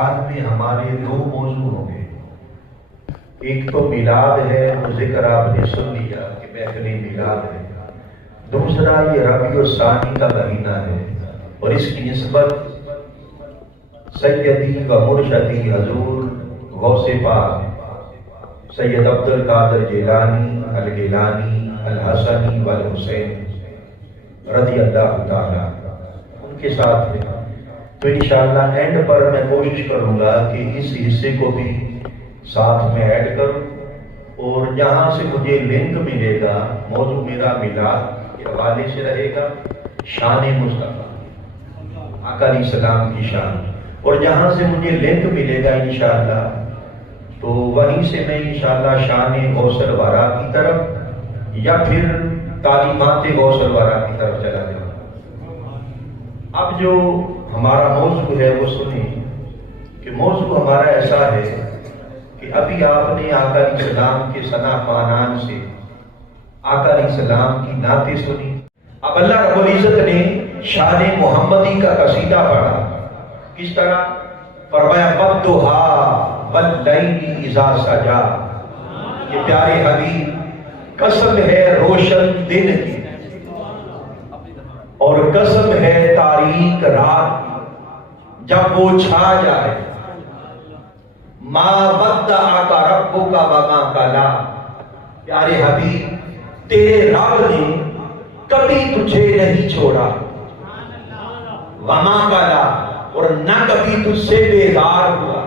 آج میں ہمارے دو موضوع ہوں گے۔ ایک تو میلاد ہے، وہ ذکر آپ نے سن لیا کہ محفل میلاد ہے۔ دوسرا یہ ربیع الثانی کا مہینہ ہے اور اس کی نسبت سیدی و مرشدی حضور غوث پاک سید عبد القادر جیلانی الگیلانی الحسنی والحسین رضی اللہ تعالیٰ ان کے ساتھ ہے۔ تو انشاءاللہ اینڈ پر میں کوشش کروں گا کہ اس حصے کو بھی ساتھ میں ایڈ کروں، اور جہاں سے مجھے لنک ملے گا موضوع میرا میلاد کے حوالے سے رہے گا، شان مصطفیٰ آقا علیہ السلام کی شان، اور جہاں سے مجھے لنک ملے گا انشاءاللہ تو وہیں سے میں انشاءاللہ شان غوث الورا کی طرف یا پھر تعلیمات غوث الورا کی طرف چلا جاؤں۔ اب جو ہمارا موضوع ہے وہ سنیں کہ موضوع ہمارا ایسا ہے کہ ابھی آپ نے آقا علیہ السلام کے ثنا خوانان سے آقا علیہ السلام کی نعتیں سنی۔ اب اللہ رب العزت نے شان محمدی کا قصیدہ پڑھا، کس طرح؟ فرمایا وَالضُّحَىٰ وَاللَّيْلِ إِذَا سَجَىٰ، کہ پیارے حبیب قسم ہے روشن دن کی اور قسم ہے تاریک رات کی، جب وہ چھا جائے۔ ما ودعک ربک وما قلی، پیارے حبیب تیرے رب نے کبھی تجھے نہیں چھوڑا، وما قلی، اور نہ کبھی تجھ سے بیزار ہوا،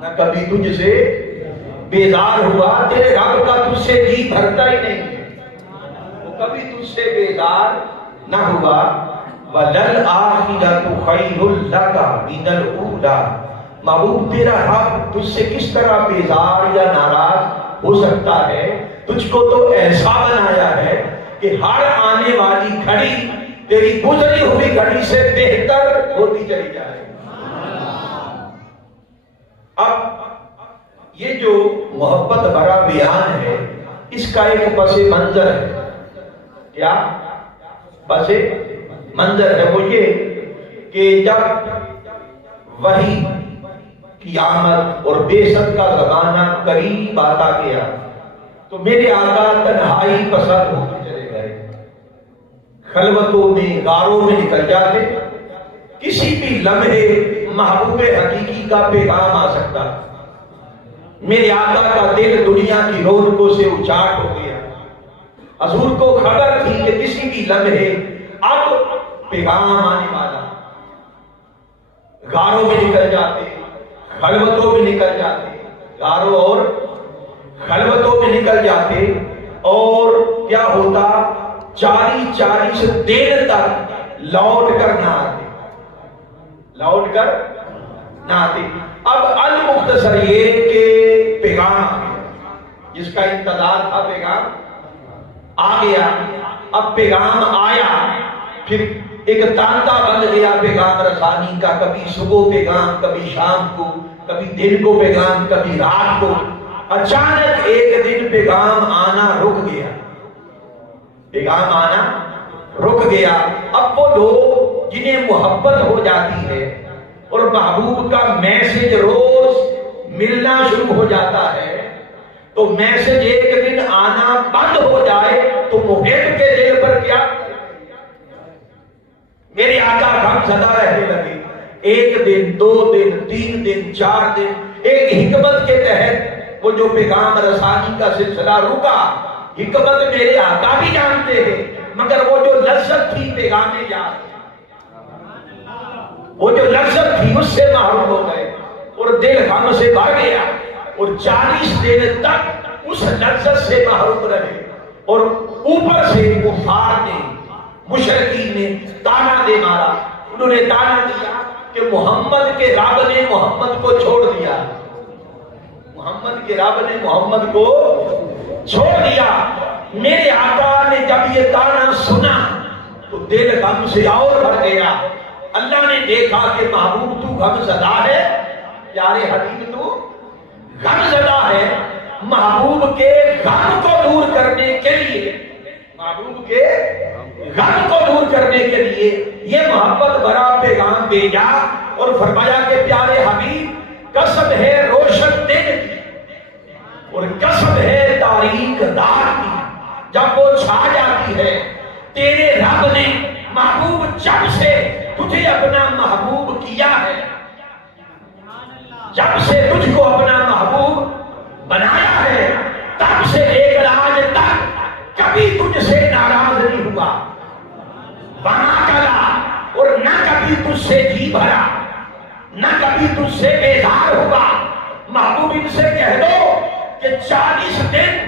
نہ کبھی تجھ سے بیزار ہوا۔ تیرے رب کا تجھ سے جی بھرتا ہی نہیں ہے، وہ کبھی تجھ سے بیزار نہ ہوا۔ وَلَلْآخِرَةُ خَيْرٌ لَكَ مِنَ الْأُولَىٰ، محبوب تیرا رب تجھ سے کس طرح بیزار یا ناراض ہو سکتا ہے؟ تجھ کو تو ایسا بنایا ہے کہ ہر آنے والی گھڑی تیری گزری ہوئی گھڑی سے بہتر ہوتی چلی جائے۔ اب یہ جو محبت بھرا بیان ہے اس کا ایک پس منظر ہے، کیا پس منظر ہے؟ وہ یہ کہ جب وحی قیامت اور بعثت کا زمانہ قریب آتا گیا تو میرے آقا تنہائی پسند ہوتے چلے گئے، خلوتوں میں غاروں میں نکل جاتے، کسی بھی لمحے محبوب حقیقی کا پیغام آ سکتا۔ میرے آقا کا دل دنیا کی رونقوں سے اچاٹ ہو گیا، حضور کو خبر تھی کہ کسی بھی لمحے اب پیغام آنے والا۔ غاروں میں نکل جاتے، خلوتوں میں نکل جاتے، غاروں اور خلوتوں میں نکل جاتے، اور کیا ہوتا؟ 40 دن تک لوٹ کر نہ آتے، لوٹ کر نہ آتے۔ اب المختصر یہ کہ پیغام جس کا انتظار تھا پیغام آ گیا۔ اب پیغام آیا، پھر ایک تانتا بن گیا پیغام رسانی کا، کبھی صبح پیغام، کبھی شام کو، کبھی دن کو پیغام، کبھی رات کو۔ اچانک ایک دن پیغام آنا رک گیا، پیغام آنا رک گیا۔ اب وہ لوگ جنہیں محبت ہو جاتی ہے اور محبوب کا میسج روز ملنا شروع ہو جاتا ہے تو میسج ایک دن آنا بند ہو جائے تو محب کے دل پر کیا؟ میرے آقا غم زدہ رہنے لگے۔ ایک دن، 2 دن، 3 دن، 4 دن، ایک حکمت کے تحت وہ جو پیغام رسانی کا سلسلہ رکا۔ حکمت میرے آقا بھی جانتے ہیں، مگر وہ جو لذت تھی پیغام یاد، وہ جو لذت تھی اس سے محروم ہو گئے اور دل غم سے بھر گیا، اور 40 دن تک اس لذت سے محروم رہے۔ اور اوپر سے کفار نے، مشرکین نے تانا دے مارا، انہوں نے تانا دیا کہ محمد کے رب نے محمد کو چھوڑ دیا، محمد کے رب نے محمد کو چھوڑ دیا۔ میرے آقا نے جب یہ تانا سنا تو دل غم سے اور بھر گیا۔ اللہ نے دیکھا کہ محبوب تو غم زدہ ہے، پیارے حبیب تو غم زدہ ہے۔ محبوب کے غم کو دور کرنے کے لیے، محبوب کے غم کو دور کرنے کے لیے یہ محبت بھرا پیغام بھیجا اور فرمایا کہ پیارے تجھے اپنا محبوب کیا ہے، جب سے تجھ کو اپنا محبوب بنایا ہے تب سے لے کر آج تک کبھی تجھ سے ناراض نہیں ہوا، وہاں کلا، اور نہ کبھی تجھ سے جی بھرا، نہ کبھی تجھ سے بیزار ہوا۔ محبوب ان سے کہہ دو کہ 40 دن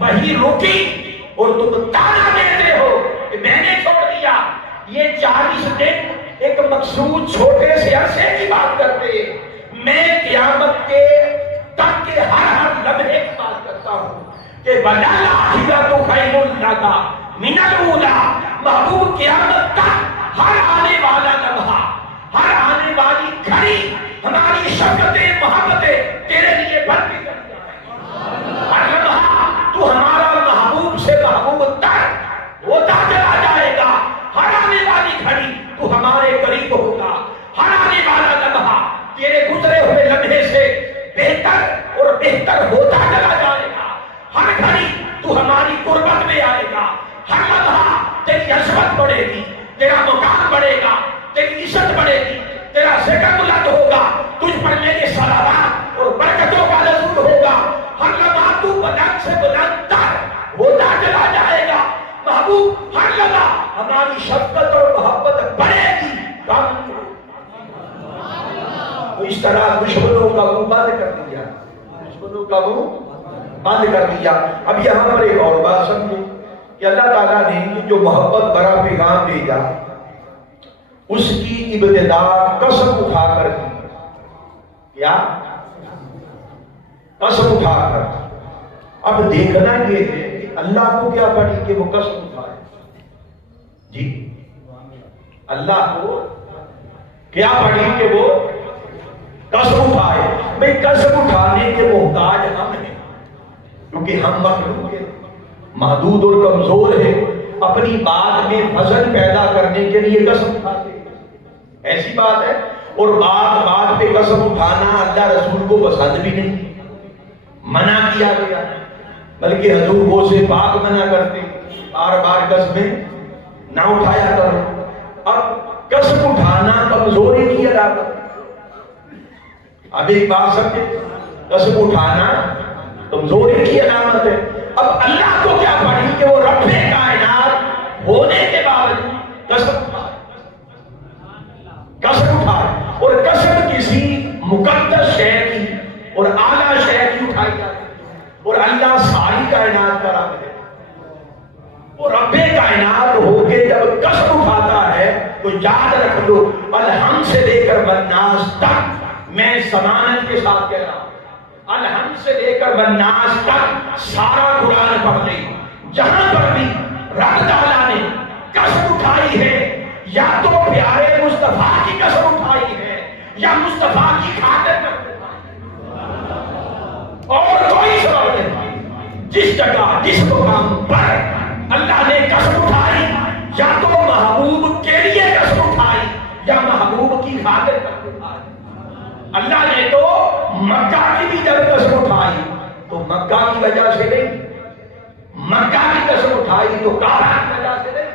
وہی روکی اور تم تانا دیتے ہو کہ میں نے چھوڑ دیا۔ یہ 40 دن ایک مقصود چھوٹے سے عرصے کی بات کرتے ہیں، میں قیامت کے تک کے ہر لمحے کی بات کرتا ہوں کہ وَلَلْآخِرَةُ خَيْرٌ لَكَ مِنَ الْأُولَىٰ۔ محبوب قیامت تک ہر آنے والا لمحہ، ہر آنے والی گھڑی ہماری شفقتیں محبتیں تیرے لیے بڑھتی کرتی ہیں۔ ہر لمحہ تو ہمارا محبوب سے محبوب تر ہوتا چلا جائے گا، ہر آنے والی گھڑی تو ہمارے قریب ہوگا، ہر آنے والا لمحہ تیرے گزرے ہوئے لمحے سے بہتر اور بہتر ہوتا چلا جائے گا، ہر گھڑی تو ہماری قربت میں آئے گا، ہر لمحہ تیری عظمت بڑھے گی، تیرا مقام بڑھے گا، تیری عزت بڑھے گی، تیرا ذکر بلند ہوگا، تجھ پر میرے صلوات اور برکتوں کا نزول ہوگا، ہر لمحہ تو بلند سے بلند تر ہوتا چلا جائے گا۔ محبوب ہر لمحہ ہماری شفقت اور محبت بڑھے گی، کم نہیں ہوگی۔ تو اس طرح دشمنوں کا منہ بند کر دیا، دشمنوں کا منہ بند کر دیا۔ اب یہاں پر ایک اور بات سمجھو کہ اللہ تعالیٰ نے جو محبت بڑا پیغام بھیجا اس کی ابتدا قسم اٹھا کر کی۔ کیا؟ قسم اٹھا کر۔ اب دیکھنا یہ ہے کہ اللہ کو کیا پڑی کہ وہ قسم اٹھائے؟ جی اللہ کو کیا پڑی کہ وہ قسم اٹھائے؟ بھئی قسم اٹھانے کے محتاج ہم ہیں، کیونکہ ہم مخلوق ہیں، محدود اور کمزور ہیں، اپنی بات میں وزن پیدا کرنے کے لیے قسم اٹھاتے ہیں، ایسی بات ہے۔ اور بات پہ قسم اٹھانا اللہ رسول کو پسند بھی نہیں، منع کیا گیا، بلکہ حضور وہ سے پاک منع کرتے، بار بار قسمیں نہ اٹھایا کرو۔ اب قسم اٹھانا کمزوری کی علامت۔ اب ایک بات سمجھے، قسم اٹھانا کمزوری کی علامت ہے۔ اب اللہ کو کیا پڑی کہ وہ رب کائنات ہونے کے باوجود قسم اٹھائے، اور قسم کسی مقدس شے کی اور اعلیٰ شے کی اٹھائی جاتی ہے، اور اللہ ساری کائنات کا رب ہے۔ وہ رب کائنات ہو کے جب قسم اٹھاتا ہے تو یاد رکھ لو الحمد سے لے کر والناس تک، میں ضمانت کے ساتھ کہہ رہا ہوں، الحمد سے لے کر والناس تک سارا قرآن پڑھ لیں، جہاں پر بھی رب تعالیٰ نے قسم اٹھائی ہے یا تو پیارے مصطفیٰ کی قسم اٹھائی ہے یا مصطفیٰ کی خاطر قسم اٹھائی ہے، اور کوئی سبب نہیں۔ جس جگہ جس مقام پر اللہ نے قسم اٹھائی، یا تو محبوب کے لیے قسم اٹھائی یا محبوب کی خاطر قسم اٹھائی۔ اللہ نے تو مکہ کی بھی جب قسم اٹھائی تو مکہ کی وجہ سے نہیں، مکہ کی قسم اٹھائی تو کعبہ کی وجہ سے نہیں۔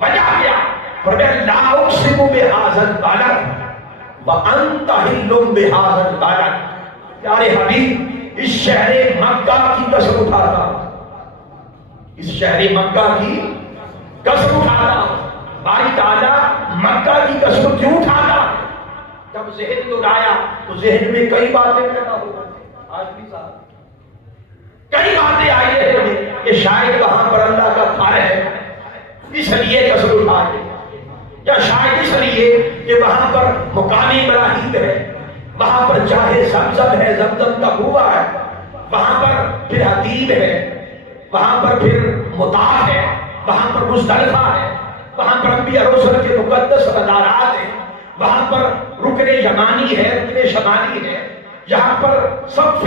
وجہ کیا؟ فرمایا لا اقسم بہذا البلد وانت حل بہذا البلد۔ پیارے حبیب، اس شہر مکہ کی قسم اٹھاتا، اس شہر مکہ کی قسم اٹھاتا۔ باری تعالیٰ مکہ کی قسم کیوں اٹھاتا؟ جب ذہن لڑایا تو ذہن میں کئی باتیں پیدا ہو گئی، آج بھی صاحب کئی باتیں آئی ہیں کہ شاید وہاں پر اللہ کا گھر ہے اس لیے قسم اٹھائے، یا شاید اس لیے کہ وہاں پر مقام ابراہیم ہے، وہاں پر جاہ زمزم ہے، زمزم کا کنواں ہے، وہاں پر پھر حدیب ہے، وہاں پر پھر مطاف ہے، وہاں پر مزدلفہ ہے، وہاں پر انبیاء رسل کے مقدس مزارات ہیں، وہاں پر رکن یمانی ہے، رکن شمالی ہے، یہاں پر سقف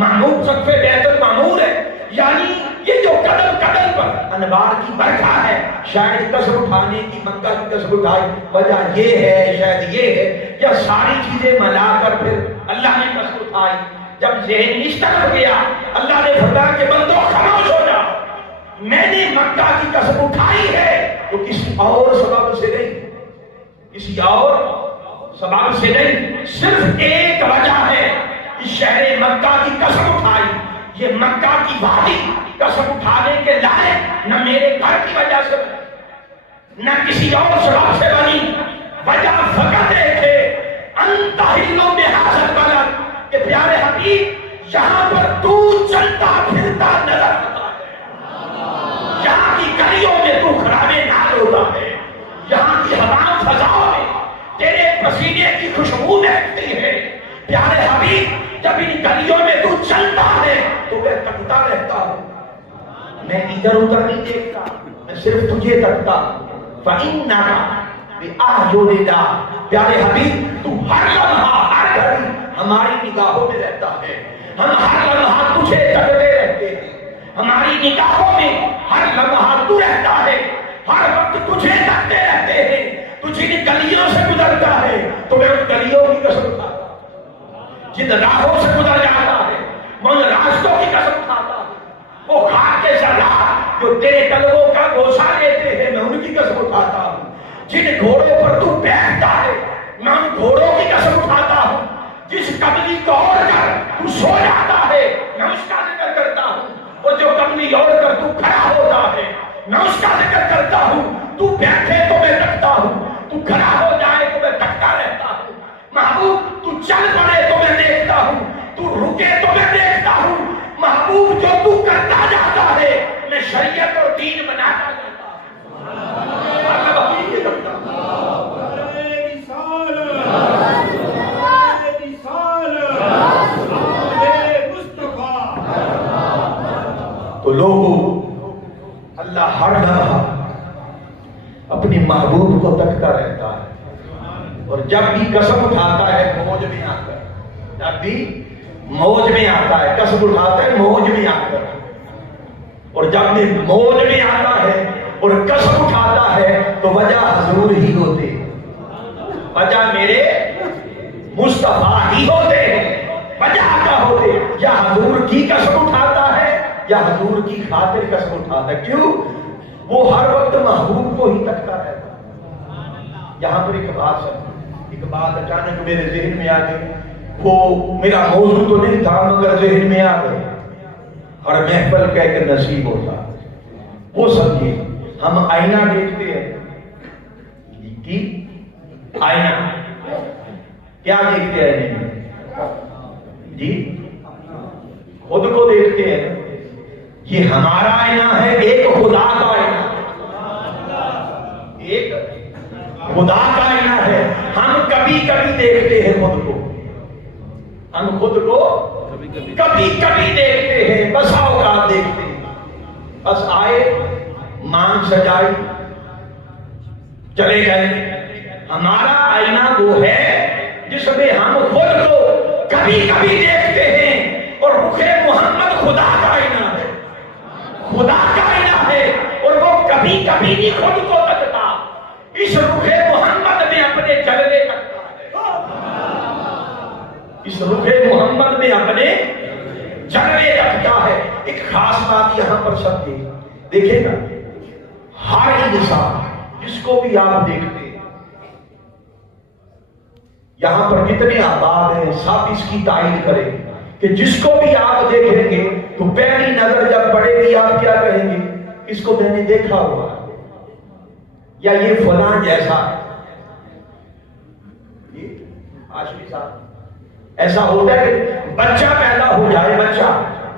معمور، سقف بیت المعمور ہے۔ یعنی یہ جو قدم قدم پر انوار کی برکھا ہے، شاید قسم اٹھانے کی، مکہ کی قسم اٹھائی وجہ یہ ہے، شاید یہ ہے، یا ساری چیزیں ملا کر پھر اللہ نے قسم اٹھائی۔ جب ذہن اس طرف گیا، اللہ نے فرمایا کہ بندو خاموش ہو جاؤ، میں نے مکہ کی قسم اٹھائی ہے تو کسی اور سبب سے نہیں، کسی اور سبب سے نہیں، صرف ایک وجہ ہے، اس شہر مکہ کی قسم اٹھائی، یہ مکہ کی وادی قسم اٹھانے کے لائق نہ میرے گھر کی وجہ سے نہ کسی اور سبب سے بنی، وجہ فقط ایک ہے، انت ہلو بہذا البلد، کہ پیارے حبیب یہاں پر تو چلتا پھرتا نظر آتا ہے، یہاں کی گلیوں میں تو خرابے نال ہوتا ہے، یہاں کی ہوا فضاؤں میں تیرے پسینے کی خوشبو مہکتی ہے، پیارے حبیب جب ان گلیوں میں تو چلتا ہے تو میں تکتا رہتا ہوں، میں ادھر ادھر نہیں دیکھتا، میں صرف تجھے تکتا ہوں۔ فَإِنَّكَ بِأَعْيُنِنَا، پیارے حبیب تو ہر لمحہ ہر گھڑی ہماری نگاہوں میں رہتا ہے، ہم ہر لمحہ تجھے تکتے رہتے ہیں، ہماری نگاہوں میں ہر لمحہ تو رہتا ہے، ہر وقت تجھے تکتے رہتے ہیں، تو جن گلیوں سے گزرتا ہے تو میں ان گلیوں کی قسم کھاتا ہوں، جن راہوں سے گزر جاتا ہے میں ان راستوں کی قسم کھاتا ہوں، وہ خاک کے ذرات جو تیرے قدموں کا بوسہ لیتے ہیں میں ان کی قسم اٹھاتا ہوں، جن گھوڑوں پر تو بیٹھتا ہے میں ان گھوڑوں کی قسم اٹھاتا ہوں، جس کملی کو اوڑھ کر تو سو جاتا ہے میں اس کا ذکر کرتا ہوں، اور جو کملی اوڑھ کر تو کھڑا ہوتا ہے میں اس کا ذکر کرتا ہوں، تو بیٹھے تو میں تکتا ہوں، تو کھڑا ہو جائے تو میں تکتا رہتا ہوں، محبوب تو چل پڑے تو میں دیکھتا ہوں، تو رکے تو میں دیکھتا ہوں، محبوب جو تو کرتا جاتا ہے میں شریعت اور دین بناتا جاتا ہوں۔ تو لوگوں اللہ ہر لمحہ اپنی محبوب کو تکتا رہتا ہے، اور جب بھی قسم اٹھاتا ہے موج میں آ کر، جب بھی موج میں آتا ہے قسم اٹھاتا ہے موج میں آ کر، اور جب بھی موج میں آتا ہے اور قسم اٹھاتا ہے تو وجہ حضور ہی ہوتے، وجہ میرے مصطفیٰ ہی ہوتے، وجہ کیا ہوتے، یا حضور کی قسم اٹھاتا ہے یا حضور کی خاطر قسم اٹھاتا ہے، کیوں؟ وہ ہر وقت محبوب کو ہی تکتا رہتا ہے۔ یہاں پر ایک بات اچانک میرے ذہن میں آ گئی، وہ میرا موضوع تو نہیں تھا مگر ذہن میں آ گئی، ہر محفل کا ایک نصیب ہوتا ہے، وہ سمجھے ہم آئینہ دیکھتے ہیں، کی آئینہ کیا دیکھتے ہیں جی؟ خود کو دیکھتے ہیں، یہ ہمارا آئینہ ہے، ایک خدا کا آئینہ، ایک خدا کا آئینہ ہے، ہم کبھی کبھی دیکھتے ہیں خود کو، ہم خود کو کبھی کبھی دیکھتے ہیں، بس اوقات دیکھتے ہیں، بس آئے مانگ سجائی چلے گئے، ہمارا آئینہ وہ ہے جس میں ہم خود کو کبھی کبھی دیکھتے ہیں، اور رخ محمد خدا کا آئینہ ہے، خدا کا آئینہ ہے، اور وہ کبھی کبھی نہیں خود کو تکتا، اس رخ محمد میں اپنے جلوے تکتا ہے، اس رخ محمد میں اپنے جلوے تکتا ہے۔ ایک خاص بات یہاں پر سب دیکھے گا، ہر انسان جس کو بھی آپ دیکھتے ہیں، یہاں پر کتنے احباب ہیں سب اس کی تائید کریں کہ جس کو بھی آپ دیکھیں گے تو پہلی نظر جب پڑے گی آپ کیا کہیں گے؟ اس کو میں نے دیکھا ہوا، یا یہ فلاں جیسا ہے۔ آشمی صاحب ایسا ہوتا ہے کہ بچہ پیدا ہو جائے، بچہ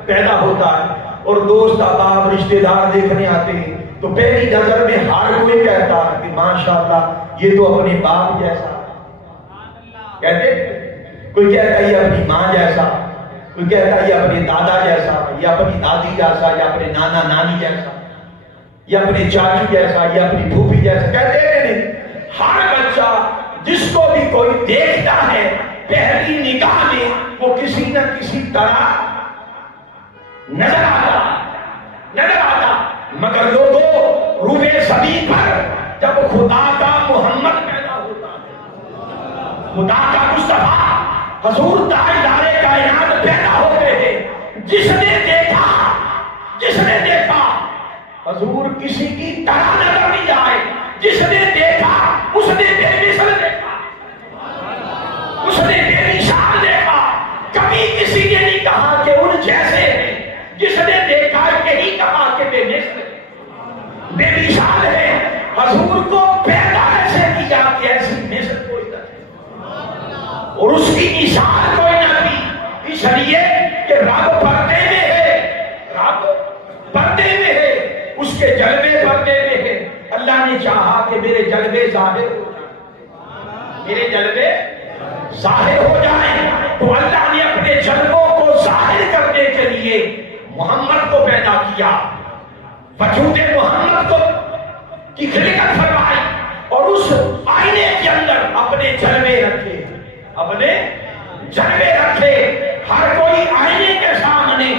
پیدا ہوتا ہے اور دوست احباب رشتہ دار دیکھنے آتے ہیں تو پہلی نظر میں ہر کوئی کہتا ہے کہ ماشاءاللہ یہ تو اپنے باپ جیسا کہتے، کوئی کہتا ہے یہ اپنی ماں جیسا، کوئی کہتا ہے یہ اپنے دادا جیسا، یا اپنی دادی جیسا، یا اپنے نانا نانی جیسا، یا اپنے چاچو جیسا، یا اپنی پھوپھی جیسا، کہتے ہیں نہیں؟ ہر بچہ جس کو بھی کوئی دیکھتا ہے پہلی نگاہ میں وہ کسی نہ کسی طرح نظر آتا، مگر لوگوں روح زمین پر جب خدا کا محمد پیدا ہوتا ہے، خدا کا مصطفیٰ حضور تاجدار کائنات پیدا ہوتے ہیں، جس نے دیکھا حضور کسی کی طرح نظر نہیں آئے، جس نے دیکھا اس نے بے مثل جیسے ہیں، جس نے دیکھا یہی کہا کہ بے مثل بے مثال ہے، حضور کو پیدا ایسے کیا کہ ایسی مثل کوئی نہ تھی اور اس کی مثال کوئی نہ تھی، اس لیے کہ رب پردے میں ہے، رب پردے میں ہے، اس کے جلوے پردے میں ہے۔ اللہ نے چاہا کہ میرے جلوے ظاہر ہو جائیں، میرے جلوے ظاہر ہو جائیں، تو اللہ نے اپنے جلووں کو ظاہر کرنے کے لیے محمد کو پیدا کیا، وجود محمد کو کی خلقت فرمائی اور اس آئینے کے اندر اپنے جلوے رکھے، اپنے جلوے رکھے۔ ہر کوئی آئینے کے سامنے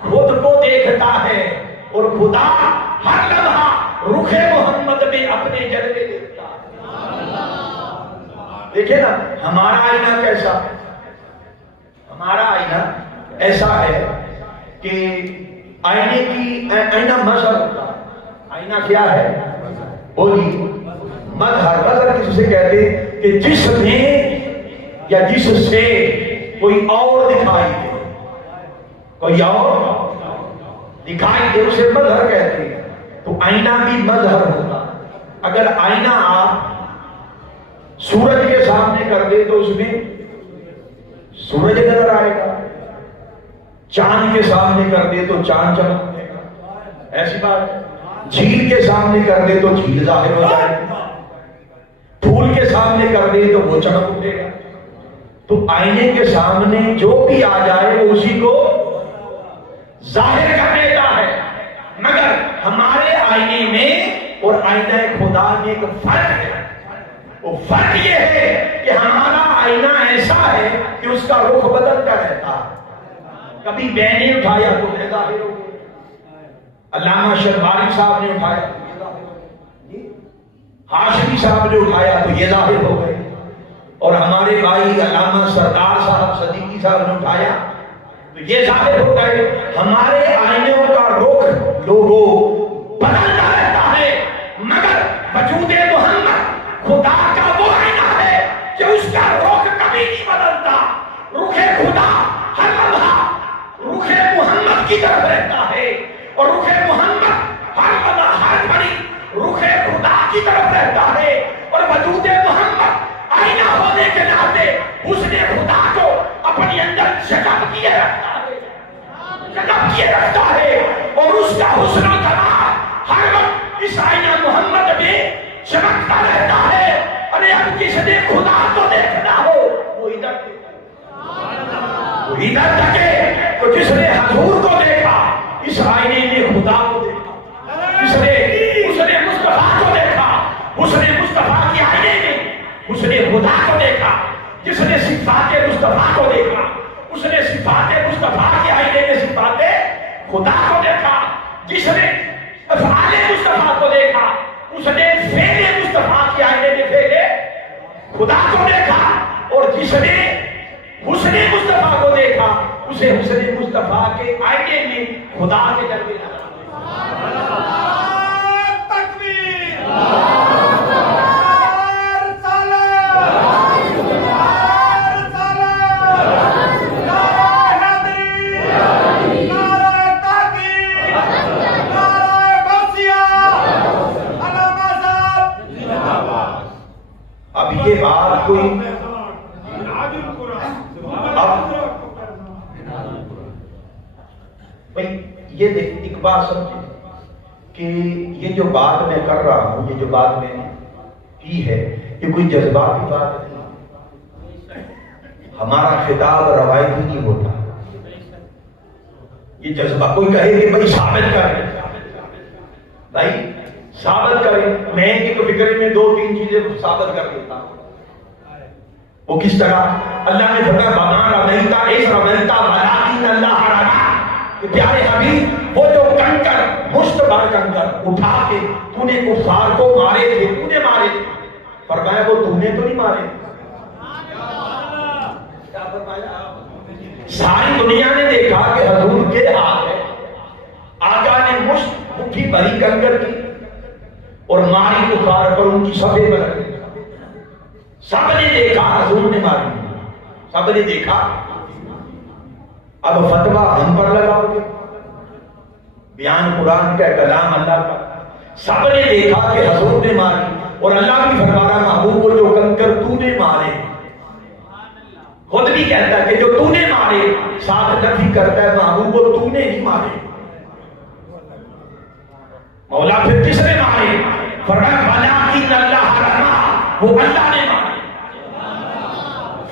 خود کو دیکھتا ہے اور خدا ہر لمحہ رخ محمد میں اپنے جلوے دیکھتا ہے۔ دیکھیں نا ہمارا آئینہ کیسا، ہمارا آئینہ ایسا ہے کہ آئینے کی آئینہ مظہر ہوتا ہے۔ آئینہ کیا ہے؟ بولی مظہر، مظہر کس سے کہتے ہیں کہ جس میں یا جس سے کوئی اور دکھائی دے، کوئی اور دکھائی دے، اسے مظہر کہتے ہیں۔ تو آئینہ بھی مظہر ہوتا۔ اگر آئینہ آپ سورج کے سامنے کر دے تو اس میں سورج نظر آئے گا، چاند کے سامنے کر دے تو چاند چمکے گا، ایسی بات۔ جھیل کے سامنے کر دے تو جھیل ظاہر ہو جائے گا، پھول کے سامنے کر دے تو وہ چمک اٹھے گا۔ تو آئینے کے سامنے جو بھی آ جائے وہ اسی کو ظاہر کر دیتا ہے، مگر ہمارے آئینے میں اور آئینہ خدا میں ایک فرق ہے۔ وہ فرق یہ ہے کہ ہمارا آئینہ ایسا ہے کہ اس کا رخ بدلتا رہتا ہے، کبھی بینی اٹھایا تو یہ ظاہر ہو گئی، علامہ شرباری صاحب نے اٹھایا تو یہ ظاہر ہو گئی، ہاشمی صاحب نے اٹھایا تو یہ ظاہر ہو گئے، اور ہمارے بھائی علامہ سردار صاحب صدیقی صاحب نے اٹھایا تو یہ ظاہر ہو گئے۔ ہمارے آئینوں کا رخ لوگوں بدلتا رہتا ہے، مگر وجود محمد خدا کا وہ آئینہ ہے کہ اس کا رخ کبھی نہیں بدلتا۔ رخ خدا ہر لمحہ رخ محمد کی طرف رہتا ہے، اور رخ محمد ہر لمحہ ہر گھڑی رخ خدا کی طرف رہتا ہے، اور وجود محمد آئینہ ہونے کے ناطے حسن خدا کو اپنی اندر جذب کیے رکھتا ہے، جذب کیے رکھتا ہے، اور اس کا حسن و جمال ہر وقت اس آئینہ محمد میں چمکتا رہتا ہے۔ ارے اب کس نے خدا کو دیکھنا ہو وہ ادھر وہ ادھر تکے، تو جس نے حضور کو دیکھا اس آئینے میں خدا کو دیکھا، اس نے مصطفیٰ کو دیکھا، اس نے مصطفیٰ کی آئینے میں اس نے خدا کو دیکھا، جس نے صفات مصطفیٰ کو دیکھا اس نے صفات مصطفیٰ کے آئینے میں صفات خدا کو دیکھا، جس نے افعال مصطفیٰ کو دیکھا اس نے فعل مصطفیٰ کے آئینے میں فعل خدا کو دیکھا، اور جس نے حسن مصطفیٰ کو دیکھا اسے حسن مصطفیٰ کے آئینے میں خدا کے جلوے نظر اب یہ بات کوئی یہ دیکھ ایک بات سمجھے کہ یہ جو بات میں کر رہا ہوں، یہ جو بات میں کی ہے، یہ کوئی جذباتی بات نہیں، ہمارا خطاب روایتی نہیں ہوتا۔ یہ جذبہ کوئی کہے کہ بھائی ثابت کرے، بھائی ثابت کرے، میں ایک فکر میں 2-3 چیزیں ثابت کر دیتا ہوں۔ وہ کس طرح؟ اللہ نے فرمایا وَمَا رَمَيْتَ إِذْ رَمَيْتَ وَلَٰكِنَّ اللَّهَ رَمَىٰ، کہ پیارے حبیب وہ جو کنکر مشت بھر کنکر اٹھا کے تو نے کفار کو مارے تھے، تو نے مارے تھے، فرمایا وہ تم نے تو نہیں مارے، کیا فرمایا؟ ساری دنیا نے دیکھا کہ حضور کے ہاتھ ہے، آقا نے مشت مٹھی بھری کنکر کی اور ماری کفار پر، ان کی صفحے پر رکھ دی، سب نے دیکھا حضور نے ماری، سب نے دیکھا۔ اب فتویٰ ہم پر لگاؤ گے؟ بیان قرآن کا، کلام اللہ کا. سب نے دیکھا کہ حضور نے ماری، اور اللہ بھی فرما رہا محبوب کو جو کنکر تو نے مارے، خود بھی کہتا ہے کہ جو تو نے مارے، ساتھ نفی کرتا ہے محبوب کو تو نے نہیں مارے. مولا پھر کس نے مارے؟ فرمایا ولکن اللہ رحمہ، وہ اللہ نے مارے.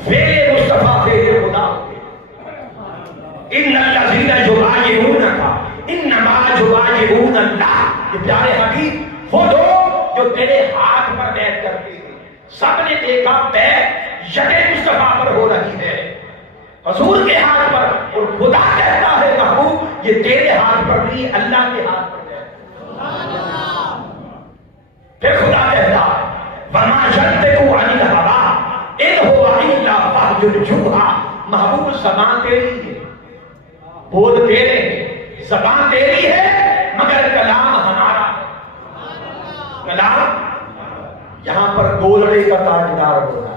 فعل مصطفیٰ فعل خدا. ان الذین یبایعونک انما یبایعون اللہ. یہ پیارے حبیب وہ لوگ جو تیرے ہاتھ پر بیعت کرتے ہیں. سب نے دیکھا بیعت ید مصطفیٰ پر ہو رہی ہے، حضور کے ہاتھ پر، اور خدا کہتا ہے محبوب یہ تیرے ہاتھ پر نہیں، اللہ کے ہاتھ پر ہے. پھر خدا کہتا وما ینطق عن الہویٰ ان ہوا الا وحی یوحیٰ. محبوب زبان تیری ہے، بول تیرے ہیں، زبان تیری ہے، مگر کلام ہمارا. کلام یہاں پر گولڑے کا تاجدار ہو رہا ہے.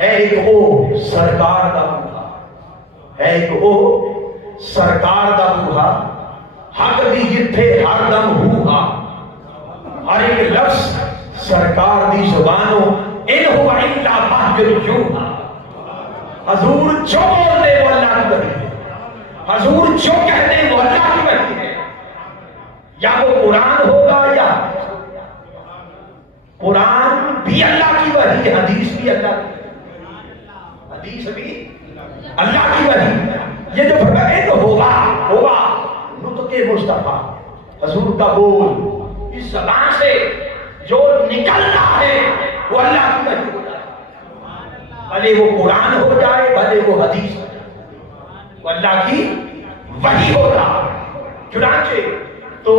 ایک وہ سرکار دا بوہا، ہے ایک وہ سرکار دا بوہا، حق دی جتھے ہر دم ہوہا. ہر ایک لفظ سرکار دی زبانوں ان ہوا الا وحی یوحیٰ. حضور جو بولتے وہ اللہ کی وحی ہے، حضور جو کہتے ہیں وہ اللہ کی وحی ہے. یا وہ قرآن ہوگا یا قرآن بھی اللہ کی وحی ہے، حدیث بھی اللہ کی وحی، حدیث بھی اللہ کی وحی. یہ جو فرمایا تو ہوگا نطق مصطفیٰ، حضور کا بول، اس زبان سے جو نکلنا ہے وہ اللہ کی وحی ہو جائے. بھلے وہ قرآن ہو جائے، بھلے وہ حدیث ہو جائے، وہ اللہ کی وحی ہوتا. چنانچہ تو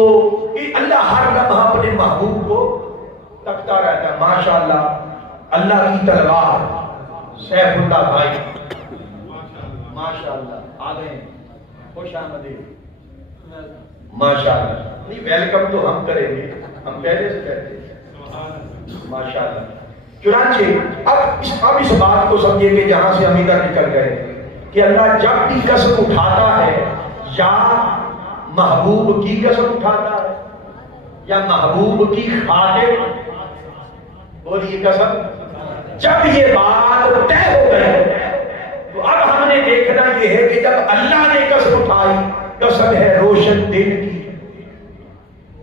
اللہ ہر لمحہ اپنے محبوب کو تکتا رہتا ہے. ماشاءاللہ اللہ کی تلوار سیف اللہ بھائی ماشاءاللہ آ گئے، خوش آمدید. ماشاءاللہ نہیں ویلکم تو ہم کریں گے، ہم پہلے سے کہتے ہیں ماشاءاللہ. چنانچہ اب اس بات کو سمجھیں کہ جہاں سے ہم ادھر نکل گئے کہ اللہ جب بھی قسم اٹھاتا ہے یا محبوب کی قسم اٹھاتا ہے یا محبوب کی خاطر، بولیے قسم. جب یہ بات طے ہو گئی تو اب ہم نے دیکھنا یہ ہے کہ جب اللہ نے قسم اٹھائی، قسم ہے روشن دن کی،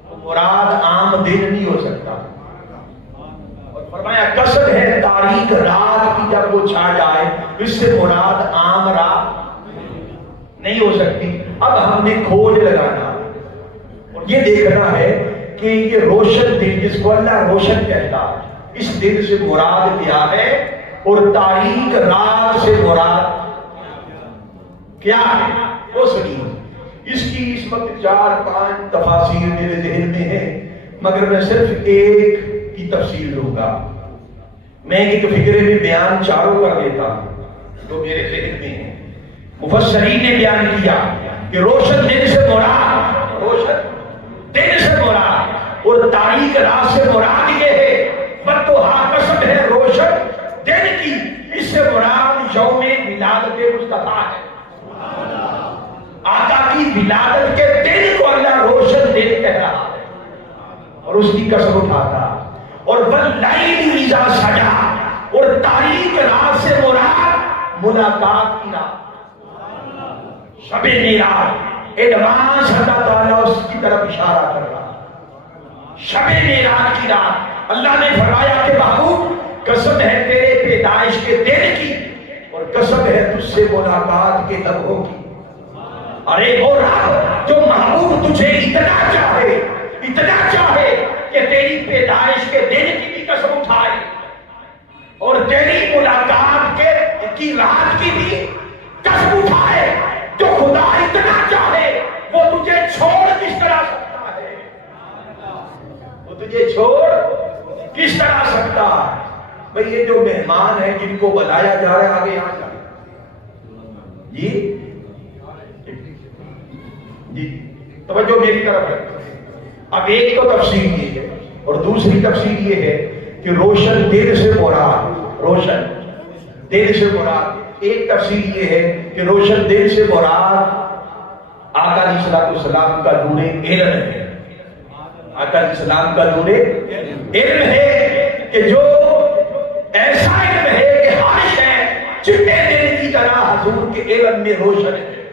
تو مراد عام دن نہیں ہو سکتا. اور فرمایا قسم ہے تاریک رات کی، جب وہ چھا جائے اس سے مراد عام رات نہیں ہو سکتی. اب ہم نے کھوج لگانا اور یہ دیکھنا ہے کہ یہ روشن دن جس کو اللہ روشن کہتا ہے، اس دن سے مراد کیا ہے، اور تاریک رات سے مراد کیا ہے وہ سنیے. اس کی اس وقت 4-5 تفاسیر میرے ذہن میں ہے، مگر میں صرف ایک کی تفسیر لوں گا. میں ایک فکرے میں بیان چاروں کا دیتا ہوں جو میرے ذہن میں ہے. مفسرین نے بیان کیا کہ روشن دن سے مراد، روشن دن سے مراد اور تاریک رات سے مراد یہ ہے. بتوہا قسم ہے روشن دن کی، اس سے مراد یوم ولادت مصطفیٰ ہے. آقا کی ولادت کے دن کو اللہ روشن دن کہہ رہا ہے اور اس کی قسم اٹھاتا. اور واللیل اذا سجا، اور تاریک رات سے مراد ملاقات کی رات، شب معراج. ایڈوانس اللہ تعالیٰ اس کی طرف اشارہ کر رہا. شب معراج کی رات اللہ نے فرمایا کہ محبوب قسم ہے تیرے پیدائش کے دن کی، اور قسم ہے تجھ سے ملاقات کے لمحوں کی. ارے وہ رات جو محبوب تجھے اتنا چاہے کہ تیری پیدائش کے دن کی بھی قسم اٹھائے اور تیری ملاقات کی رات کی بھی قسم اٹھائے. جو خدا اتنا چاہے وہ تجھے چھوڑ کس طرح سکتا ہے؟ وہ تجھے چھوڑ کس طرح سکتا ہے؟ بھئی یہ جو مہمان ہیں جن کو بلایا جا رہا ہے آگے یہاں جا جی توجہ میری طرف ہے. اب ایک تو تفسیر یہ ہے اور دوسری تفسیر یہ ہے کہ روشن دن سے مراد، روشن دن سے مراد ایک تفسیر یہ ہے کہ روشن دل سے مراد آقا علیہ السلام کا نور علم ہے. آقا علیہ السلام کا نور علم ہے کہ جو ایسا علم ہے کہ ہر شے چٹے دل کی طرح حضور کے علم میں روشن ہے،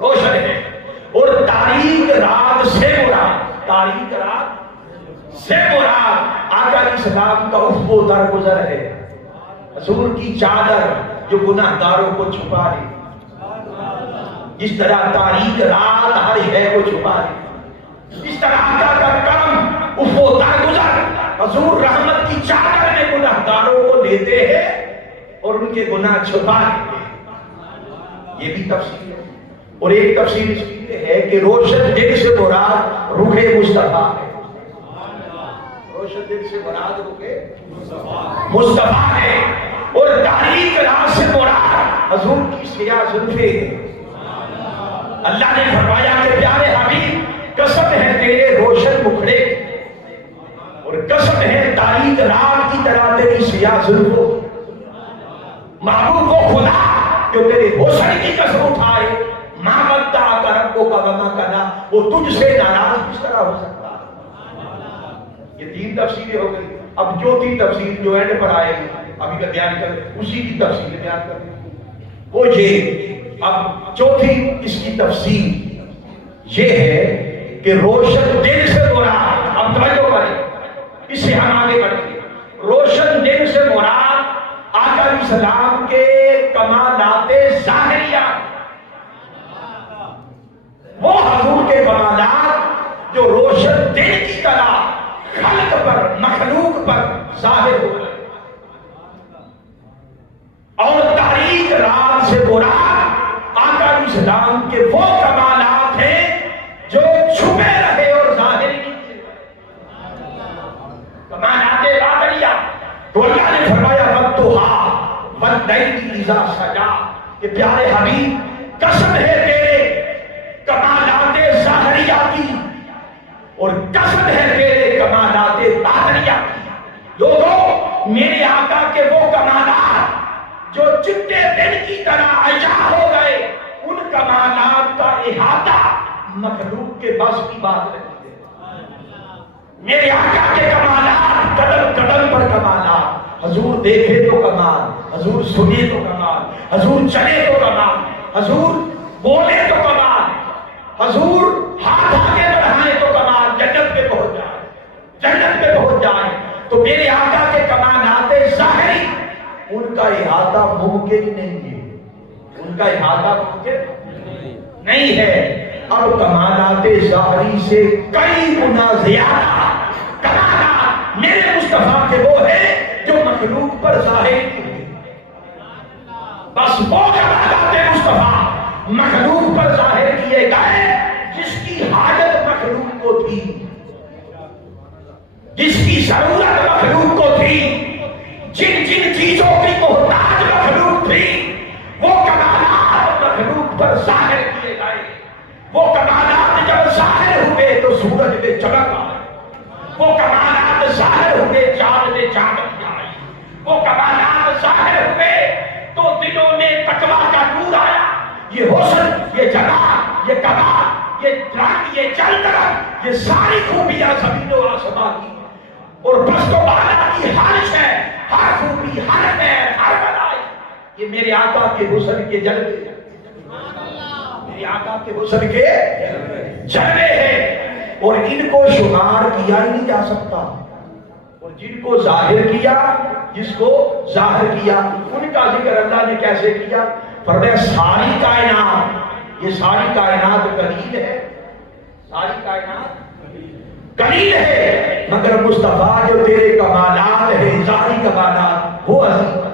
روشن ہے. اور تاریک رات سے مراد، تاریک رات سے مراد آقا علیہ السلام کا افق و درگزر ہے. حضور کی چادر جو گناہ گاروں کو چھپا لے، جس طرح تاریک رات ہر ہے کو چھپا لے، اس طرح آقا کا کرم افق و درگزر حضور رحمت کی چادر میں گناہ گاروں کو لیتے ہیں اور ان کے گناہ چھپا لیتے ہیں. یہ بھی تفسیر ہے. اور ایک تفسیر اس کی ہے کہ روشن دل سے مراد روح مصطفیٰ ہے. روشن دل سے مراد روح مصطفیٰ ہے. اور تاریک رات سے مراد حضور کی سیاہ زلفیں ہیں. اللہ نے فرمایا کہ پیارے حبیب قسم ہے تیرے روشن مکھڑے اور قسم ہے تاریک رات کی طرح تیری سیاہ زلفوں. محبوب کو خدا جو تیرے حسن کی قسم اٹھائے، ماں بنتا کرم کو کبما کنا، وہ تجھ سے ناراض کس طرح ہو سکتا. یہ تین تفسیریں ہو گئی. اب جو تین تفسیر جو اینڈ پر آئے ابھی کا بیان کر اسی کی تفسیر بیان کر وہ یہ. اب چوتھی اس کی تفسیر یہ ہے کہ روشن دل سے مراد، اب توجہ کریں اس سے ہم آگے بڑھیں گے. روشن دل سے مراد آقا علیہ السلام کے کمالات ظاہریہ، وہ حضور کے کمالات جو روشن دل کی طرح خلق پر، مخلوق پر ظاہر ہو گئے. اور تاریک رات سے مراد آقا علیہ السلام کے وہ کمالات ہیں جو چھپے رہے اور ظاہر نہیں کیے. کمالات باطنیہ تو اللہ نے فرمایا وَالضُّحَىٰ وَاللَّيْلِ إِذَا سَجَىٰ کہ پیارے حبیب قسم ہے تیرے کمالات ظاہریہ کی اور قسم ہے تیرے کمالات باطنیہ کی. لوگوں میرے آقا کے وہ کمالات جو چٹے دل کی طرح عیاں ہو گئے، ان کمالات کا احاطہ مخلوق کے بس کی بات نہیں ہے. میرے آقا کے کمالات قدم قدم پر کمالات. حضور دیکھے تو کمال، حضور سنے تو کمال، حضور چلے تو کمال، حضور بولے تو کمال، حضور ہاتھ آگے بڑھائے تو کمال. جنت پہ پہنچ جائے، جنت پہ پہنچ جائے. تو میرے آقا کے کمالات ظاہری ان کا احاطہ ممکن نہیں ہے، ان کا احاطہ ممکن نہیں ہے. اب کمالات ظاہری سے کئی گنا زیادہ کمالات میرے مصطفیٰ کے وہ ہیں جو مخلوق پر ظاہر ہوئے. بس وہ کمالات مصطفیٰ مخلوق پر ظاہر کیے گئے جس کی حاجت مخلوق کو تھی، جس کی ضرورت مخلوق کو تھی، جن جن چیزوں کی محتاج مخلوق تھی، وہ کمالات مخلوق پر ظاہر کیے گئے. وہ کمالات جب ظاہر ہوئے تو سورج میں چمک آئی، وہ کمالات ظاہر ہوئے چاند میں چاندنی آئی، وہ کمالات ظاہر ہوئے تو دلوں میں تقویٰ کا نور آیا. یہ حسن، یہ جمال، یہ کمال، یہ رنگ، یہ چل طرف، یہ ساری خوبیاں زمین و آسمان کی اور پست و بالا کی ہر شے، ہر خوبی، ہر خیر، ہر بلائی یہ میرے آقا کے حسن کے جلوے ہیں. میرے آقا کے حسن کے جلوے ہیں اور ان کو شمار کیا ہی نہیں جا سکتا. اور جن کو ظاہر کیا، جس کو ظاہر کیا، ان کا ذکر اللہ نے کیسے کیا؟ فرمایا ساری کائنات، یہ ساری کائنات قلیل ہے، ساری کائنات قلیل ہے، مگر مصطفیٰ جو تیرے کمالات ہیں، ظاہری کمالات، وہ عظیم ہے.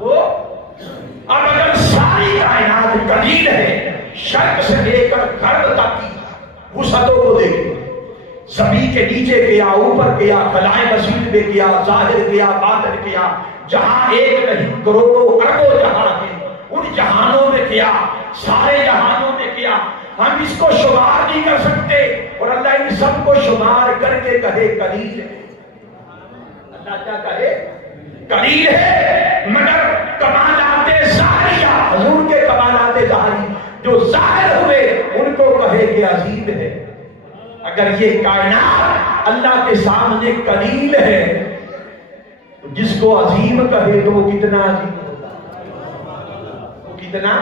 وہ اب اگر ساری کائنات قلیل ہے، شرق سے لے کر غرب تک کی وسعتوں کو دیکھیں، زمین کے نیچے کیا، اوپر کیا، خلائے مسیح میں کیا، ظاہر کیا، باطن کیا، جہاں ایک نہیں کروڑوں اربوں جہاں ہیں، ان جہانوں میں کیا، سارے جہانوں میں کیا. ہم اس کو شمار نہیں کر سکتے اور اللہ ان سب کو شمار کر کے کہے قلیل ہے. اللہ کیا کہے؟ قلیل ہے، مگر جو ظاہر ہوئے ان کو کہے کہ عظیم ہے۔ اگر یہ کائنات اللہ کے سامنے قلیل ہے تو جس کو عظیم کہے تو وہ کتنا عظیم ہوگا، وہ کتنا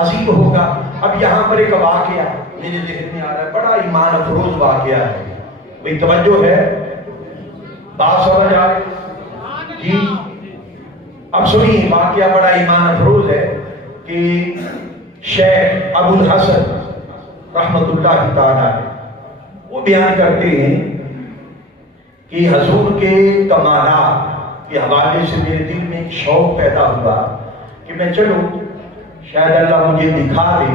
عظیم ہوگا۔ اب یہاں پر ایک واقعہ میرے ذہن میں آ رہا ہے، بڑا ایمان افروز واقعہ ہے۔ بھئی توجہ ہے، بات سمجھ آ رہی جی؟ اب سنیے، واقعہ بڑا ایمان افروز ہے کہ شیخ ابو الحسن رحمت اللہ تعالی وہ بیان کرتے ہیں کہ حضور کے کمالات کے حوالے سے میرے دل میں ایک شوق پیدا ہوا کہ میں چلو شاید اللہ مجھے دکھا دے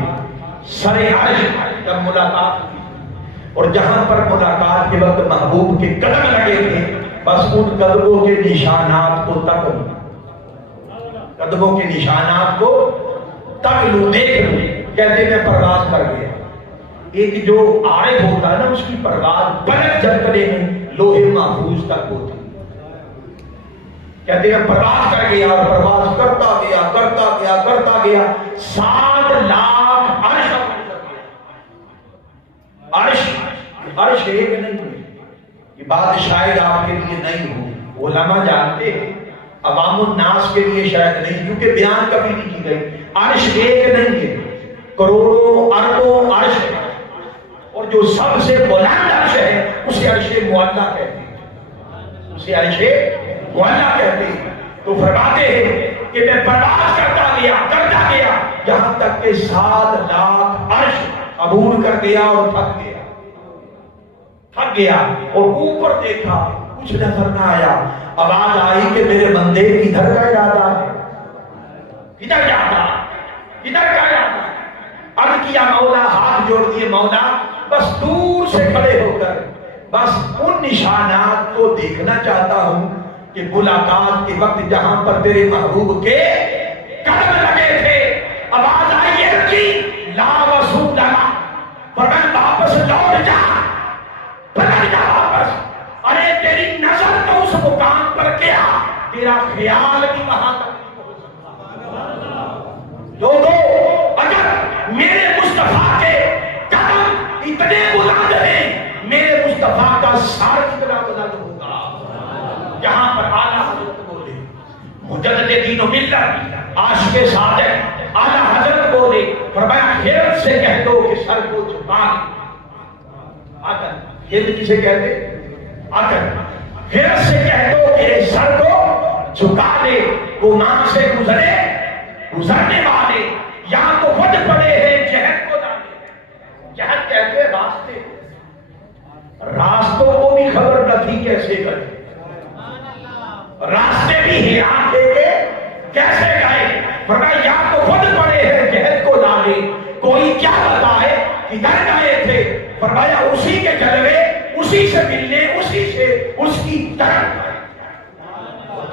سر عرش جب ملاقات کی، اور جہاں پر ملاقات کے وقت محبوب کے قدم لگے تھے بس ان قدموں کے نشانات کو تک لوں، قدموں کے نشانات کو تک لوں، دیکھ لوں۔ کہتے میں پرواز کر گیا۔ ایک جو عارف ہوتا ہے نا، اس کی پرواز پلک جھپکنے میں لوہے محفوظ تک ہوتی۔ کہتے ہیں پرواز کر گیا اور پرواز کرتا گیا کرتا گیا کرتا گیا 7 لاکھ عرش عرش ایک نہیں ہوئی۔ یہ بات شاید آپ کے لیے نہیں ہو، علماء جانتے ہیں، عوام الناس کے لیے شاید نہیں، کیونکہ بیان کبھی نہیں کی گئی۔ عرش ایک نہیں ہے، کروڑوں اربوں عرش ہے، اور جو سب سے بلند عرش ہے اسے عرش معلیٰ کہتے ہیں، اسے عرش معلیٰ کہتے ہیں۔ تو فرماتے ہیں کہ میں پرواز کرتا گیا یہاں تک کہ 7 لاکھ عرش عبور کر گیا اور تھک گیا اور اوپر دیکھا، کچھ نظر نہ آیا۔ آواز آئی کہ میرے بندے کدھر کا ارادہ ہے، کدھر جاتا، کدھر کا ارادہ ہے؟ عرض کیا مولا، ہاتھ جوڑ دیے مولا، بس دور سے کھڑے ہو کر بس ان نشانات کو دیکھنا چاہتا ہوں کہ ملاقات کے وقت جہاں پر تیرے محبوب کے قدم لگے تھے۔ آواز آئی ہے کہ لا وصول لنا، فرمان واپس لوٹ جا، پلٹ جا واپس۔ ارے تیری نظر تو اس مقام پر کیا، تیرا خیال بھی وہاں تک اگر میرے مصطفیٰ کے قدم اتنے بلند ہیں، میرے مصطفیٰ کا سر کتنا بلند ہوگا۔ جہاں پر اعلیٰ حضرت بولے، مجدد دین و ملت، عاشق صادق اعلیٰ حضرت بولے، فرمایا حیرت سے کہہ دو کہ سر کو جھکا آکر، حیرت کسے کہتے؟ آکر، حیرت سے کہہ دو کہ سر کو جھکا دے، وہ ماں سے گزرنے والے یا تو خود پڑے ہیں جہد کو جانے۔ جہد کہتے ہیں راستے، راستوں کو بھی خبر نہ تھی کیسے گئے، راستے بھی حیران تھے کہ کیسے گئے۔ فرمایا یا تو خود پڑے ہیں جہد کو لانے، کوئی کیا بتائے کدھر گئے تھے۔ فرمایا اسی کے جلوے، اسی سے ملنے، اسی سے اس کی طرف۔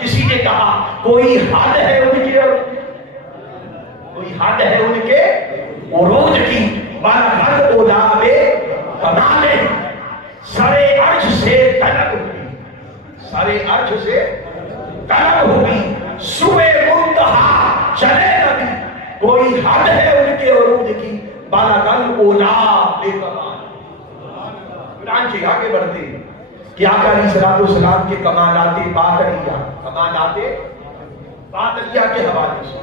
کسی نے کہا کوئی حد ہے ان کے، کوئی حد ہے ان کے عروج کی، بالا حد اولابے کمالے، سرے عرش سے طلب ہوئی، سرے عرش سے طلب ہوئی، سوئے منتہا چلے نبی، کوئی حد ہے ان کے عروج کی، بالا حد اولابے کمالے۔ چنانچہ آگے بڑھتے ہیں کہ آقا علیہ الصلوۃ والسلام کے کمالات باطنیہ، کمالات باطنیہ کے حوالے سے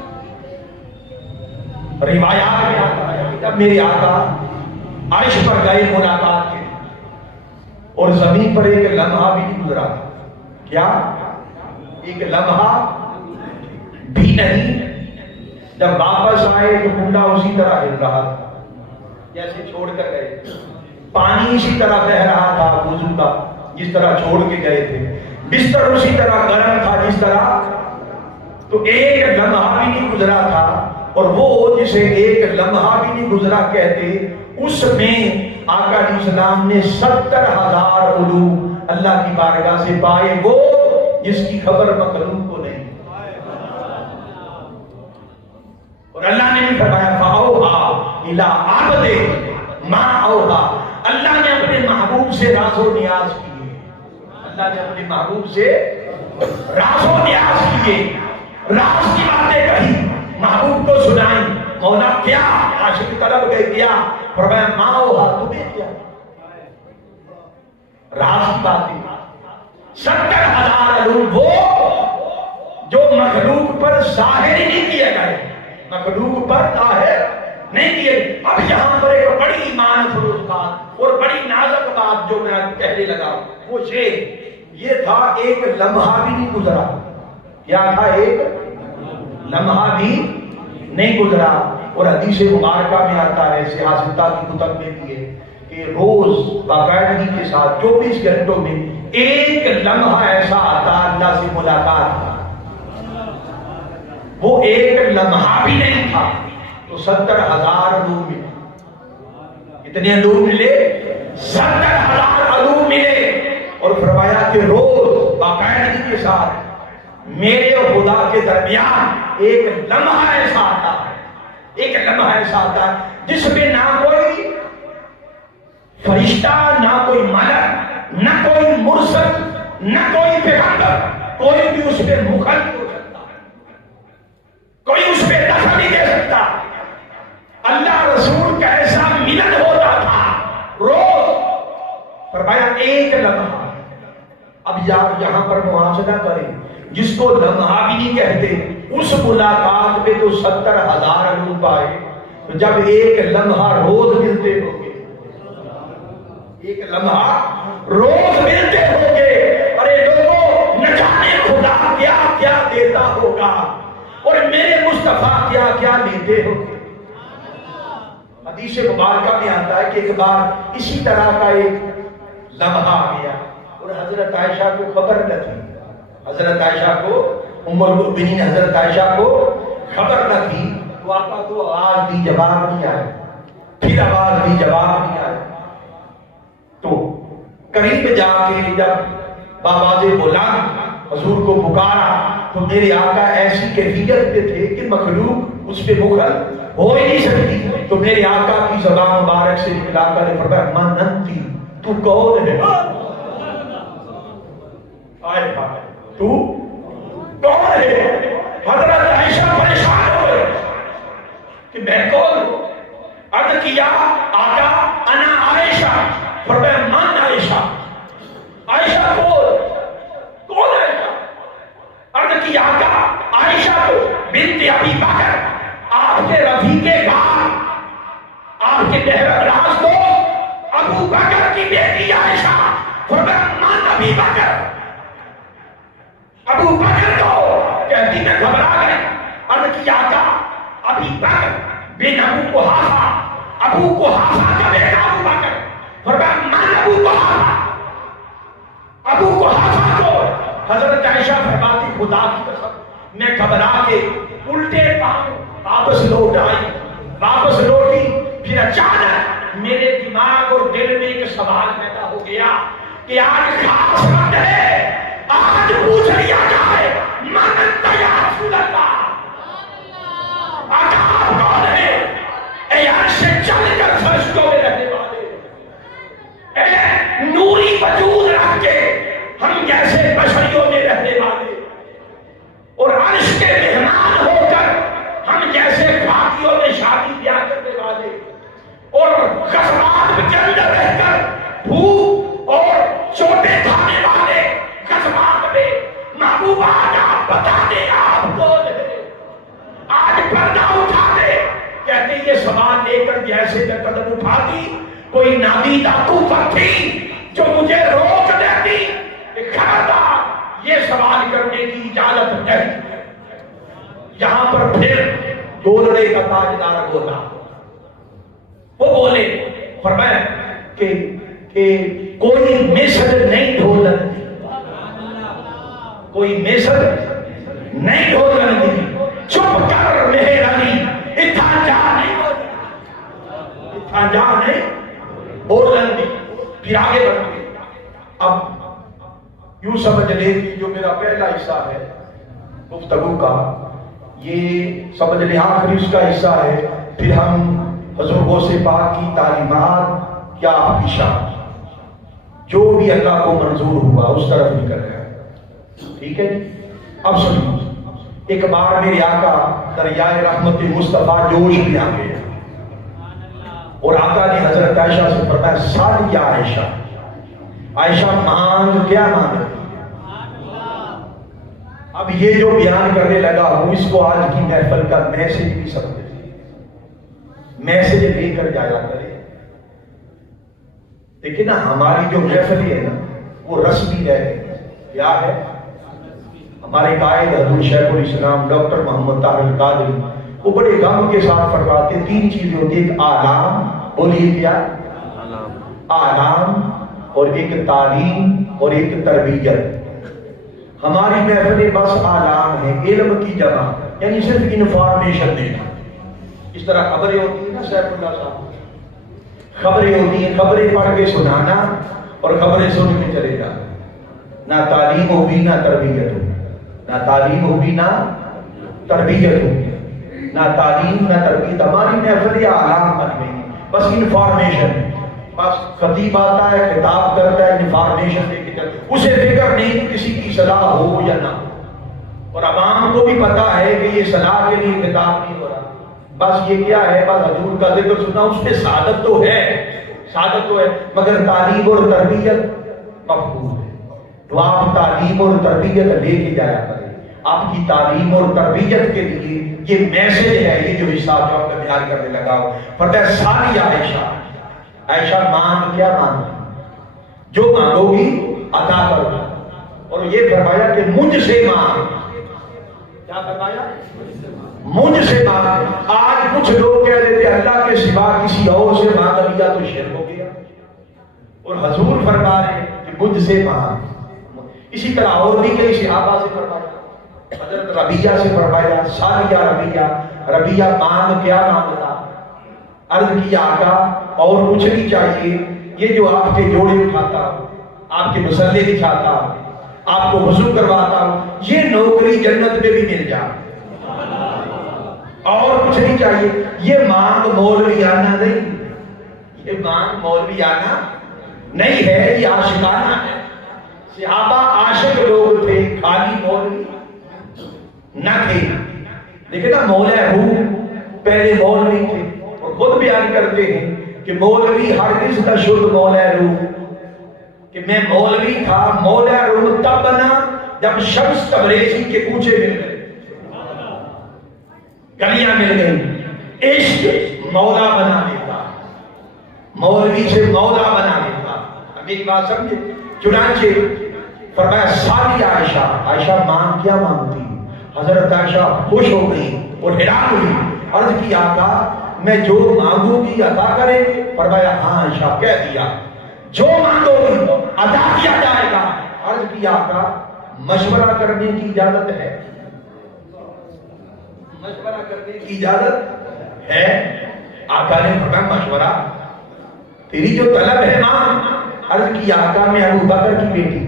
روایات میں آتا ہے کہ جب میرے آقا عرش پر گئے ملاقات کے، اور زمین پر ایک لمحہ بھی نہیں گزرا تھا۔ کیا؟ ایک لمحہ بھی نہیں۔ جب واپس آئے تو کنڈا اسی طرح ہل رہا تھا جیسے چھوڑ کر گئے، پانی اسی طرح بہ رہا تھا وضو کا جس طرح چھوڑ کے گئے تھے، بستر اسی طرح گرم تھا جس طرح، تو ایک لمحہ بھی نہیں گزرا تھا۔ اور وہ جسے ایک لمحہ بھی نہیں گزرا کہتے، اس میں آقا علیہ السلام نے 70,000 علوم اللہ کی بارگاہ سے پائے، وہ جس کی خبر مخلوق کو نہیں۔ اور اللہ نے بھی فرمایا فَأَوْحَىٰ إِلَىٰ عَبْدِهِ مَا أَوْحَىٰ، اللہ نے اپنے محبوب سے راز و نیاز کیے، اللہ نے اپنے محبوب سے راز و نیاز کیے، راز کی باتیں کہی، محبوب کو سنائی۔ مولا کیا عاشق طلب گئے کیا، فرمایا ماں ہوا تمہیں کیا، راز کی بات ہے۔ 70,000 علوم وہ جو مخلوق پر ظاہر ہی نہیں کیے گئے، مخلوق پر ظاہر نہیں کیے۔ اب یہاں پر ایک بڑی ایمان فروز بات اور بڑی نازک بات جو میں کہنے لگا وہ یہ تھا، ایک لمحہ بھی نہیں گزرا، کیا تھا، ایک لمحہ بھی نہیں گزرا۔ اور حدیث مبارکہ میں آتا ہے، سیاستہ کی کتب میں بھی ہے کہ روز باقاعدگی کے ساتھ 24 گھنٹوں میں ایک لمحہ ایسا آتا اللہ سے ملاقات کا، وہ ایک لمحہ بھی نہیں تھا تو 70,000 علوم ملے۔ کتنے علوم ملے؟ 70,000 علوم ملے۔ اور فرمایا کہ روز باقاعدگی کے ساتھ میرے اور خدا کے درمیان ایک لمحہ ایسا آتا ہے، ایک لمحہ ایسا آتا ہے جس میں نہ کوئی فرشتہ، نہ کوئی ملک، نہ کوئی مرسل، نہ کوئی پیغمبر، کوئی بھی اس پہ مخالف ہو سکتا، کوئی اس پہ دخل نہیں دے سکتا۔ اللہ رسول کا ایسا ملن ہوتا تھا روز، فرمایا ایک لمحہ۔ اب یہاں پر محاسبہ کریں، جس کو لمحہ بھی نہیں کہتے، اس ملاقات میں تو 70,000 علوم پائے، تو جب ایک لمحہ روز ملتے ہوں گے، ایک لمحہ روز ملتے ہوں گے، ارے لوگوں نہ جانے خدا کیا کیا دیتا ہوگا اور میرے مصطفیٰ کیا کیا لیتے ہوں گے۔ حدیث مبارکہ میں آتا ہے کہ ایک بار اسی طرح کا ایک لمحہ آ گیا اور حضرت عائشہ کو خبر نہ تھی، حضرت عائشہ کو، ام المؤمنین حضرت عائشہ کو خبر نہ تھی، تو آقا کو آواز دی جواب نہیں آیا، پھر آواز دی جواب نہیں آیا، تو قریب جا کے جب بآواز بلند حضور کو پکارا تو میرے آقا ایسی کیفیت پہ تھے کہ مخلوق اس پہ مغل ہو ہی نہیں سکتی، تو میرے آقا کی زبان مبارک سے نکلا کر فرمایا من انتی، تو کون ہے؟ آئے تو کون ہے؟ حضرت عائشہ پریشان ہوئے کہ میں کون ہوں؟ عرض کیا آقا انا عائشہ، فرمایا من عائشہ، عائشہ کون عائشہ؟ عرض کیا آقا عائشہ تو بنت ابی بکر، آپ کے رفیق غار، آپ کے بہر راز دوست ابو بکر کی بیٹی عائشہ، فرمایا من ابی بکر، ابو بکر کو کہتی میں گھبرا گئے۔ عرض کیا آقا ابی بکر بن ابو قحافہ، ابو قحافہ کا بیٹا ابو بکر، فرمایا من ابو قحافہ، ابو قحافہ کو حضرت عائشہ فرماتی خدا کی قسم میں گھبرا کے الٹے پاؤں واپس لوٹ آئی، واپس لوٹی، پھر اچانک میرے دماغ اور دل میں ایک سوال پیدا ہو گیا کہ آج خاص وقت ہے، آج پوچھ لیا جائے من انت یا رسول اللہ، آقا آپ کون ہے؟ اے عرش سے چل کر فرشتوں میں رہنے والے، اے نوری وجود رکھ کے ہم جیسے بشریوں میں رہنے والے، اور عرش کے مہمان ہو کر ہم جیسے خاکیوں میں شادی بیاہ کرنے والے، اور غزوات کے اندر رہ کر بھوک اور چوٹیں کھانے والے، غزوات میں محبوب آج آپ بتا دیں آپ کون ہے، آج پردہ اٹھا دے۔ کہتے یہ سوال لے کر جیسے میں قدم اٹھاتی کوئی نادیدہ قوت تھی جو مجھے روک دیتی کہ خبردار یہ سوال کرنے کی اجازت نہیں۔ یہاں پر پھر گولڑے کا تاجدار بولا، وہ بولے فرمایا کہ کوئی مصر نہیں ڈھولن دی، کوئی مصر نہیں ڈھولن دی، چپ کر مہر علی اتھا جا نہیں بولن، اتھا جا نہیں بولن دی۔ پھر آگے بڑھتے، اب یوں سمجھ لیں کہ جو میرا پہلا حصہ ہے گفتگو کا، یہ سمجھ لیں آخری اس کا حصہ ہے، پھر ہم حضور غوث پاک کی تعلیمات کیا پیشہ جو بھی اللہ کو منظور ہوا اس طرف نکل گیا، ٹھیک ہے جی۔ اب سنیے، ایک بار میرے آقا دریائے رحمت مصطفیٰ جوش میں آ گئے، اور آقا نے حضرت عائشہ سے فرمایا سال یا عائشہ، عائشہ مانگ کیا مانگ؟ اب یہ جو بیان کرنے لگا ہوں اس کو آج کی محفل کا میسج بھی سمجھے، میسج لے کر جایا کرے۔ لیکن نا ہماری جو محفل ہے نا وہ رسمی رہ گئی، کیا ہے؟ ہمارے قائد حضور شیخ الاسلام ڈاکٹر محمد طاہر القادری وہ بڑے غم کے ساتھ فرماتے ہیں تین چیزیں ہوتی ہیں، ایک آلام، بولیے کیا؟ آلام، اور ایک تعلیم اور ایک تربیت۔ ہماری محفلیں بس آلام ہے، علم کی جمع، یعنی صرف انفارمیشن دینا۔ اس طرح خبریں ہوتی ہیں نا سیف اللہ صاحب، خبریں ہوتی ہیں، خبریں پڑھ کے سنانا اور خبریں سن کے چلے جانا، نہ تعلیم ہوگی نہ تربیت ہوگی، نہ تعلیم ہوگی نہ تربیت ہوگی، نہ تعلیم نہ تربیت۔ ہماری محفل یا آلام بن گئی، بس انفارمیشن، بس خطیب آتا ہے خطاب کرتا ہے انفارمیشن دے کے چلتا، اسے فکر نہیں کسی کی صلاح ہو یا نہ ہو، اور عوام کو بھی پتا ہے کہ یہ صلاح کے لیے خطاب نہیں ہو رہا، بس یہ کیا ہے، بس حضور کا ذکر سننا، اس میں سعادت تو ہے، سعادت تو ہے، مگر تعلیم اور تربیت مفقود ہے۔ تو آپ تعلیم اور تربیت لے کے جایا کریں، آپ کی تعلیم اور تربیت کے لیے یہ میسج ہے، یہ جو حصہ جو آپ کا بیان کرنے لگا ہو۔ فرمایا سالی عائشہ، عائشہ مانگ کیا مانگ؟ جو مانگو گی عطا کرو، اور یہ فرمایا کہ مجھ سے مانگ، کیا فرمایا؟ مجھ سے مانگ۔ آج کچھ لوگ کہہ دیتے اللہ کے سوا کسی اور سے مانگ لیا تو شرک ہو گیا، اور حضور فرما رہے ہیں کہ مجھ سے مانگ۔ اسی طرح اور بھی کئی صحابہ سے فرمایا، حضرت ربیہ سے فرمایا سالیہ ربیہ، ربیہ مانگ کیا مانگتا؟ عرض کیا آقا اور کچھ نہیں چاہیے، یہ جو آپ کے جوڑے اٹھاتا ہوں، آپ کے مسلے بچھاتا ہوں، آپ کو وضو کرواتا ہوں، یہ نوکری جنت میں بھی مل جائے، اور کچھ نہیں چاہیے۔ یہ مانگ مولویانہ نہیں، یہ مانگ مولویانہ نہیں ہے، یہ عاشقانہ ہے۔ صحابہ عاشق لوگ تھے، خالی مولوی نہ تھے، لیکن نا مولا روح پہلے مولوی تھے، اور خود بیان کرتے ہیں کہ مولوی ہرگز نہ شد مولا روح، کہ میں مولوی تھا، مولا روح تب بنا جب شمس تبریزی کے کوچے مل گئے، گلیاں مل گئی، عشق مولا بنا دیتا، مولوی سے مولا بنا دیتا۔ میری بات سمجھے؟ چنانچہ فرمایا سالی عائشہ، عائشہ مانگ کیا مانگتی؟ حضرت عائشہ خوش ہو گئی اور حیران ہوئی، عرض کی آقا میں جو مانگوں گی عطا کریں گے؟ فرمایا ہاں عائشہ کہہ دیا جو مانگو گی عطا کیا جائے گا۔ عرض کی آقا مشورہ کرنے کی اجازت ہے؟ مشورہ کرنے کی اجازت ہے؟ آقا نے فرمایا مشورہ، تیری جو طلب ہے مانگ۔ عرض کی آقا میں ابو بکر کی بیٹی،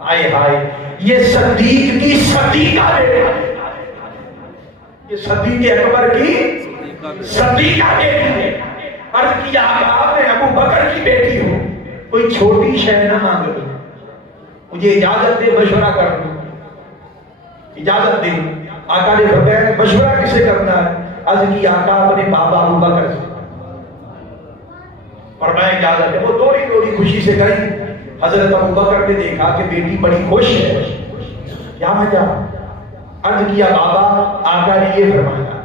آئے ہائے یہ صدیق کی صدیقہ بیٹا، یہ صدیق اکبر کی صدیقہ بیٹی ہے۔ عرض کی آقا میں ابو بکر کی بیٹی ہوں، کوئی چھوٹی شے نہ مانگ لو، مجھے اجازت دے مشورہ کر دوں، اجازت دے۔ آقا نے فرمایا مشورہ کسے کرنا ہے؟ عرض کی آقا اپنے بابا ابو بکر سے۔ فرمایا اجازت ہے۔ وہ دوڑی دوڑی خوشی سے گئی، حضرت ابو بکر نے دیکھا کہ بیٹی بڑی خوش ہے، کیا وجہ؟ عرض کیا بابا آقا نے یہ فرمایا۔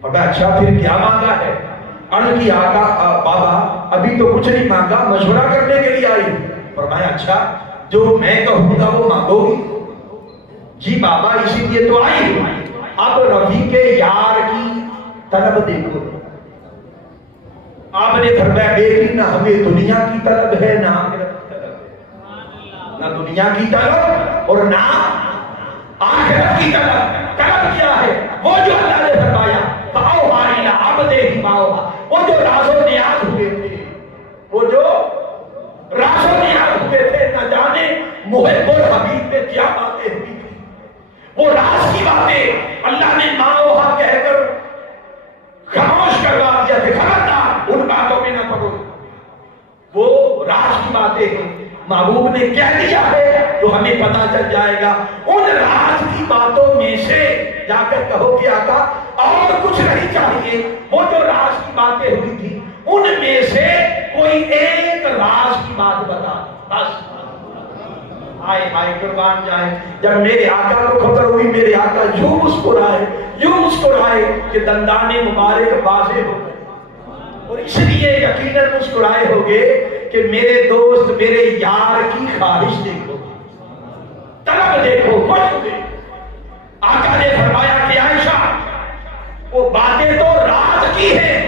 فرمایا اچھا پھر کیا مانگا ہے؟ عرض کی آقا بابا ابھی تو کچھ نہیں مانگا، مشورہ کرنے کے لیے آئی۔ فرمایا اچھا جو میں کہوں گا وہ مانگو گی؟ جی بابا اسی لیے تو آئی، اب رفیق یار کی طلب دیکھو۔ آپ نے فرمایا بیٹی نہ ہمیں دنیا کی طلب ہے نہ آخرت کی طلب ہے، نہ دنیا کی طلب اور نہ آخرت کی طلب۔ طلب کیا ہے؟ وہ جو اللہ نے فرمایا فَأَوْحَىٰ إِلَىٰ عَبْدِهِ مَا أَوْحَىٰ، وہ جو راز و نیاز ہوئے تھے، وہ جو راز و نیاز ہوئے تھے، نہ جانے محب الحبیب میں کیا باتیں ہوئی تھی، وہ راز کی باتیں اللہ نے ماں اوہا کہہ کر خاموش کروا دیا کہ خبردار ان باتوں میں نہ پڑو، وہ راز کی باتیں ہیں، محبوب نے کہہ دیا ہے تو ہمیں پتا چل جائے گا۔ ان راز کی باتوں میں سے جا کر کہو کہ آقا اور کچھ نہیں چاہیے، وہ جو راز کی باتیں ہوئی تھی ان میں سے کوئی ایک راز کی بات بتا بس. آئے آئے قربان جائے. جب میرے آقا کو خبر ہوئی میرے آقا یوں مسکرائے کہ دندان مبارک واضح ہو گئے. اور اس لیے یقیناً مسکرائے ہوگے کہ میرے دوست میرے یار کی خواہش دیکھو, طلب دیکھو, خوش ہوئے. آقا نے فرمایا کہ عائشہ وہ باتیں تو راز کی ہیں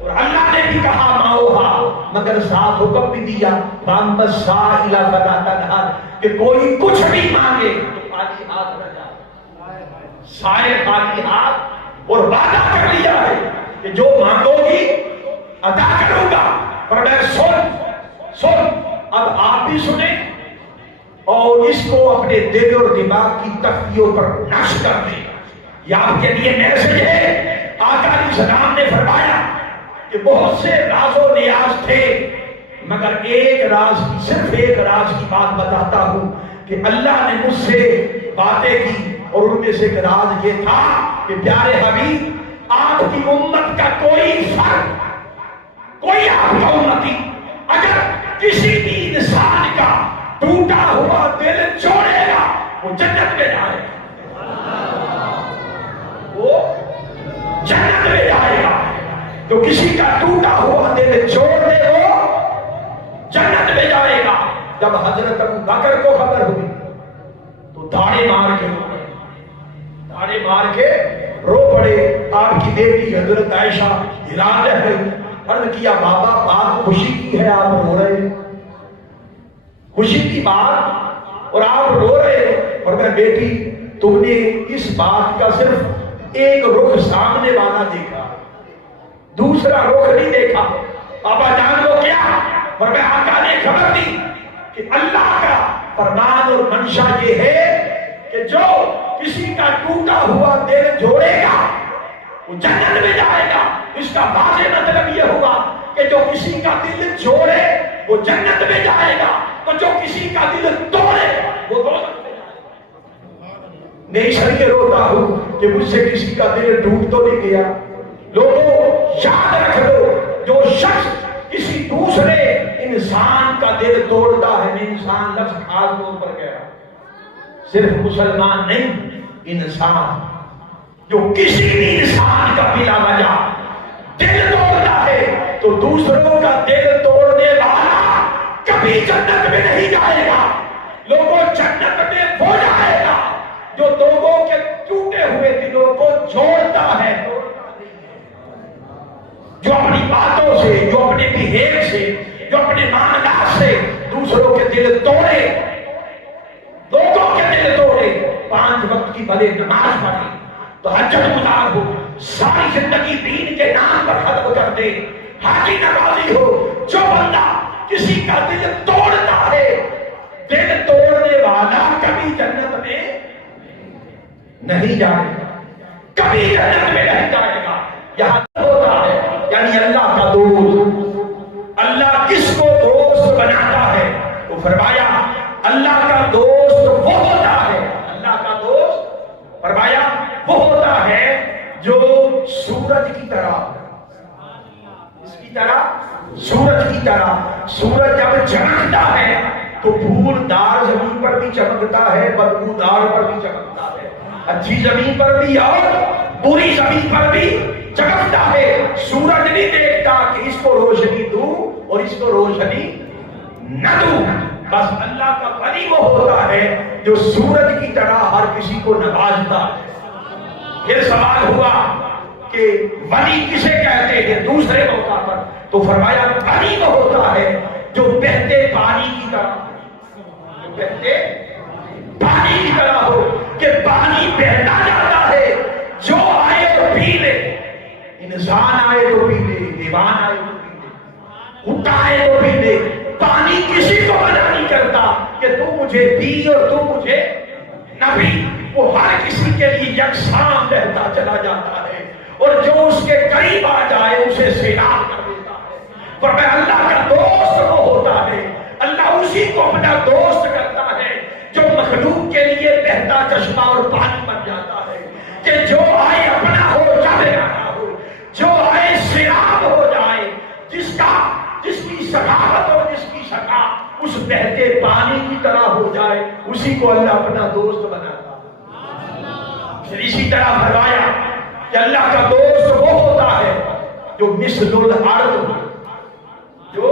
اور اللہ نے بھی کہا ماؤہا, مگر ساتھ حکم بھی دیا وَأَمَّا السَّائِلَ فَلَا تَنْهَرْ کہ کوئی کچھ بھی مانگے تو خالی ہاتھ نہ جائے. سائے خالی ہاتھ اور وعدہ کر لیا ہے کہ جو مانگو گی عطا کروں گا. پر میں سن اب آپ بھی سنیں اور اس کو اپنے دل اور دماغ کی تختیوں پر نقش کر دیں. یہ آپ کے لیے میسج ہے. آقا علیہ السلام نے فرمایا کہ بہت سے راز و نیاز تھے مگر صرف ایک راز کی بات بتاتا ہوں کہ اللہ نے مجھ سے باتیں کی اور ان میں سے ایک راز یہ تھا کہ پیارے حبیب آپ کی امت کا کوئی فرد, کوئی آپ کا امتی اگر کسی بھی انسان کا ٹوٹا ہوا دل جوڑے گا وہ جنت میں جائے گا. وہ جنت میں جائے گا. جو کسی کا ٹوٹا ہوا دل جوڑ دے وہ جنت میں جائے گا. جب حضرت ابو بکر کو خبر ہوئی تو دھاڑے مار کے رو پڑے. آپ کی بیٹی حضرت عائشہ حیران رہ گئی. عرض کیا بابا بات خوشی کی ہے آپ رو رہے ہیں, خوشی کی بات اور آپ رو رہے ہیں. اور میں بیٹی تم نے اس بات کا صرف ایک رخ سامنے والا دیکھا, دوسرا رخ نہیں دیکھا. بابا جان لو کیا. اور میں آقا نے خبر دی کہ اللہ کا فرمان اور منشا یہ ہے کہ جو کسی کا ٹوٹا ہوا دل جوڑے گا وہ جنت میں جائے گا. اس کا واضح مطلب یہ ہوگا کہ جو کسی کا دل جوڑے وہ جنت میں جائے گا, تو جو کسی کا دل توڑے وہ دوزخ میں جائے گا. میں اس لیے روتا ہوں کہ مجھ سے کسی کا دل ٹوٹ تو نہیں گیا. لوگوں یاد رکھ لو, جو شخص کسی دوسرے انسان کا دل توڑتا ہے, انسان لفظ خاص طور پر کہہ رہا, صرف مسلمان نہیں, انسان جو کسی بھی انسان کا بلا وجہ دل توڑتا ہے تو دوسروں کا دل توڑنے والا کبھی جنت میں نہیں جائے گا. لوگوں جنت میں وہ جائے گا جو لوگوں کے ٹوٹے ہوئے دلوں کو جوڑتا ہے, جو اپنی باتوں سے, جو اپنے بہیو سے, جو اپنے معاملات سے دوسروں کے دل توڑے, لوگوں کے دل توڑے. 5 وقت کی بھلے نماز پڑھے, تہجد گزار ہو, ساری زندگی دین کے نام پر ختم کر دے, حاجی نمازی ہو, جو بندہ کسی کا دل توڑتا ہے, دل توڑنے والا کبھی جنت میں نہیں جائے گا, کبھی جنت میں نہیں جائے گا. یہاں ہوتا ہے یعنی اللہ کا دوست. اللہ کس کو دوست بناتا ہے؟ وہ فرمایا اللہ کا دوست وہ ہوتا ہے, اللہ کا دوست فرمایا وہ ہوتا ہے جو سورج کی طرح, اس کی طرح, سورج کی طرح. سورج جب چمکتا ہے تو پھولدار زمین پر بھی چمکتا ہے, بدبودار پر بھی چمکتا ہے, اچھی زمین پر بھی اور بری زمین پر بھی چمکتا ہے. سورج نہیں دیکھتا کہ اس کو روشنی دوں اور اس کو روشنی نہ دوں. بس اللہ کا ولی وہ ہوتا ہے جو سورج کی طرح ہر کسی کو نوازتا ہے. پھر سوال ہوا کہ ولی کسے کہتے ہیں دوسرے موقع پر, تو فرمایا ولی وہ ہوتا ہے جو بہتے پانی کی طرح, جو بہتے پانی کی طرح ہو کہ پانی بہتا جاتا ہے, جو آئے تو پی لے, انسان آئے تو پی لے, دیوان آئے تو پی لے, کتا آئے تو پی لے. پانی کسی کو منع نہیں کرتا کہ تو مجھے پی اور تو مجھے نہ پی. وہ ہر کسی کے لیے یکساں بہتا چلا جاتا ہے اور جو اس کے قریب آ جائے اسے سیراب کر دیتا ہے. پر اللہ کا دوست وہ ہوتا ہے, اللہ اسی کو اپنا دوست کرتا ہے جو مخلوق کے لیے بہتا چشمہ اور پانی بن جاتا ہے, کہ جو آئے اپنا ہو چاہے نہ ہو, ہو جائے اسی کو اللہ اپنا دوست بناتا۔ پھر اسی طرح فرمایا کہ اللہ کا دوست وہ ہوتا ہے جو مثل الارض، جو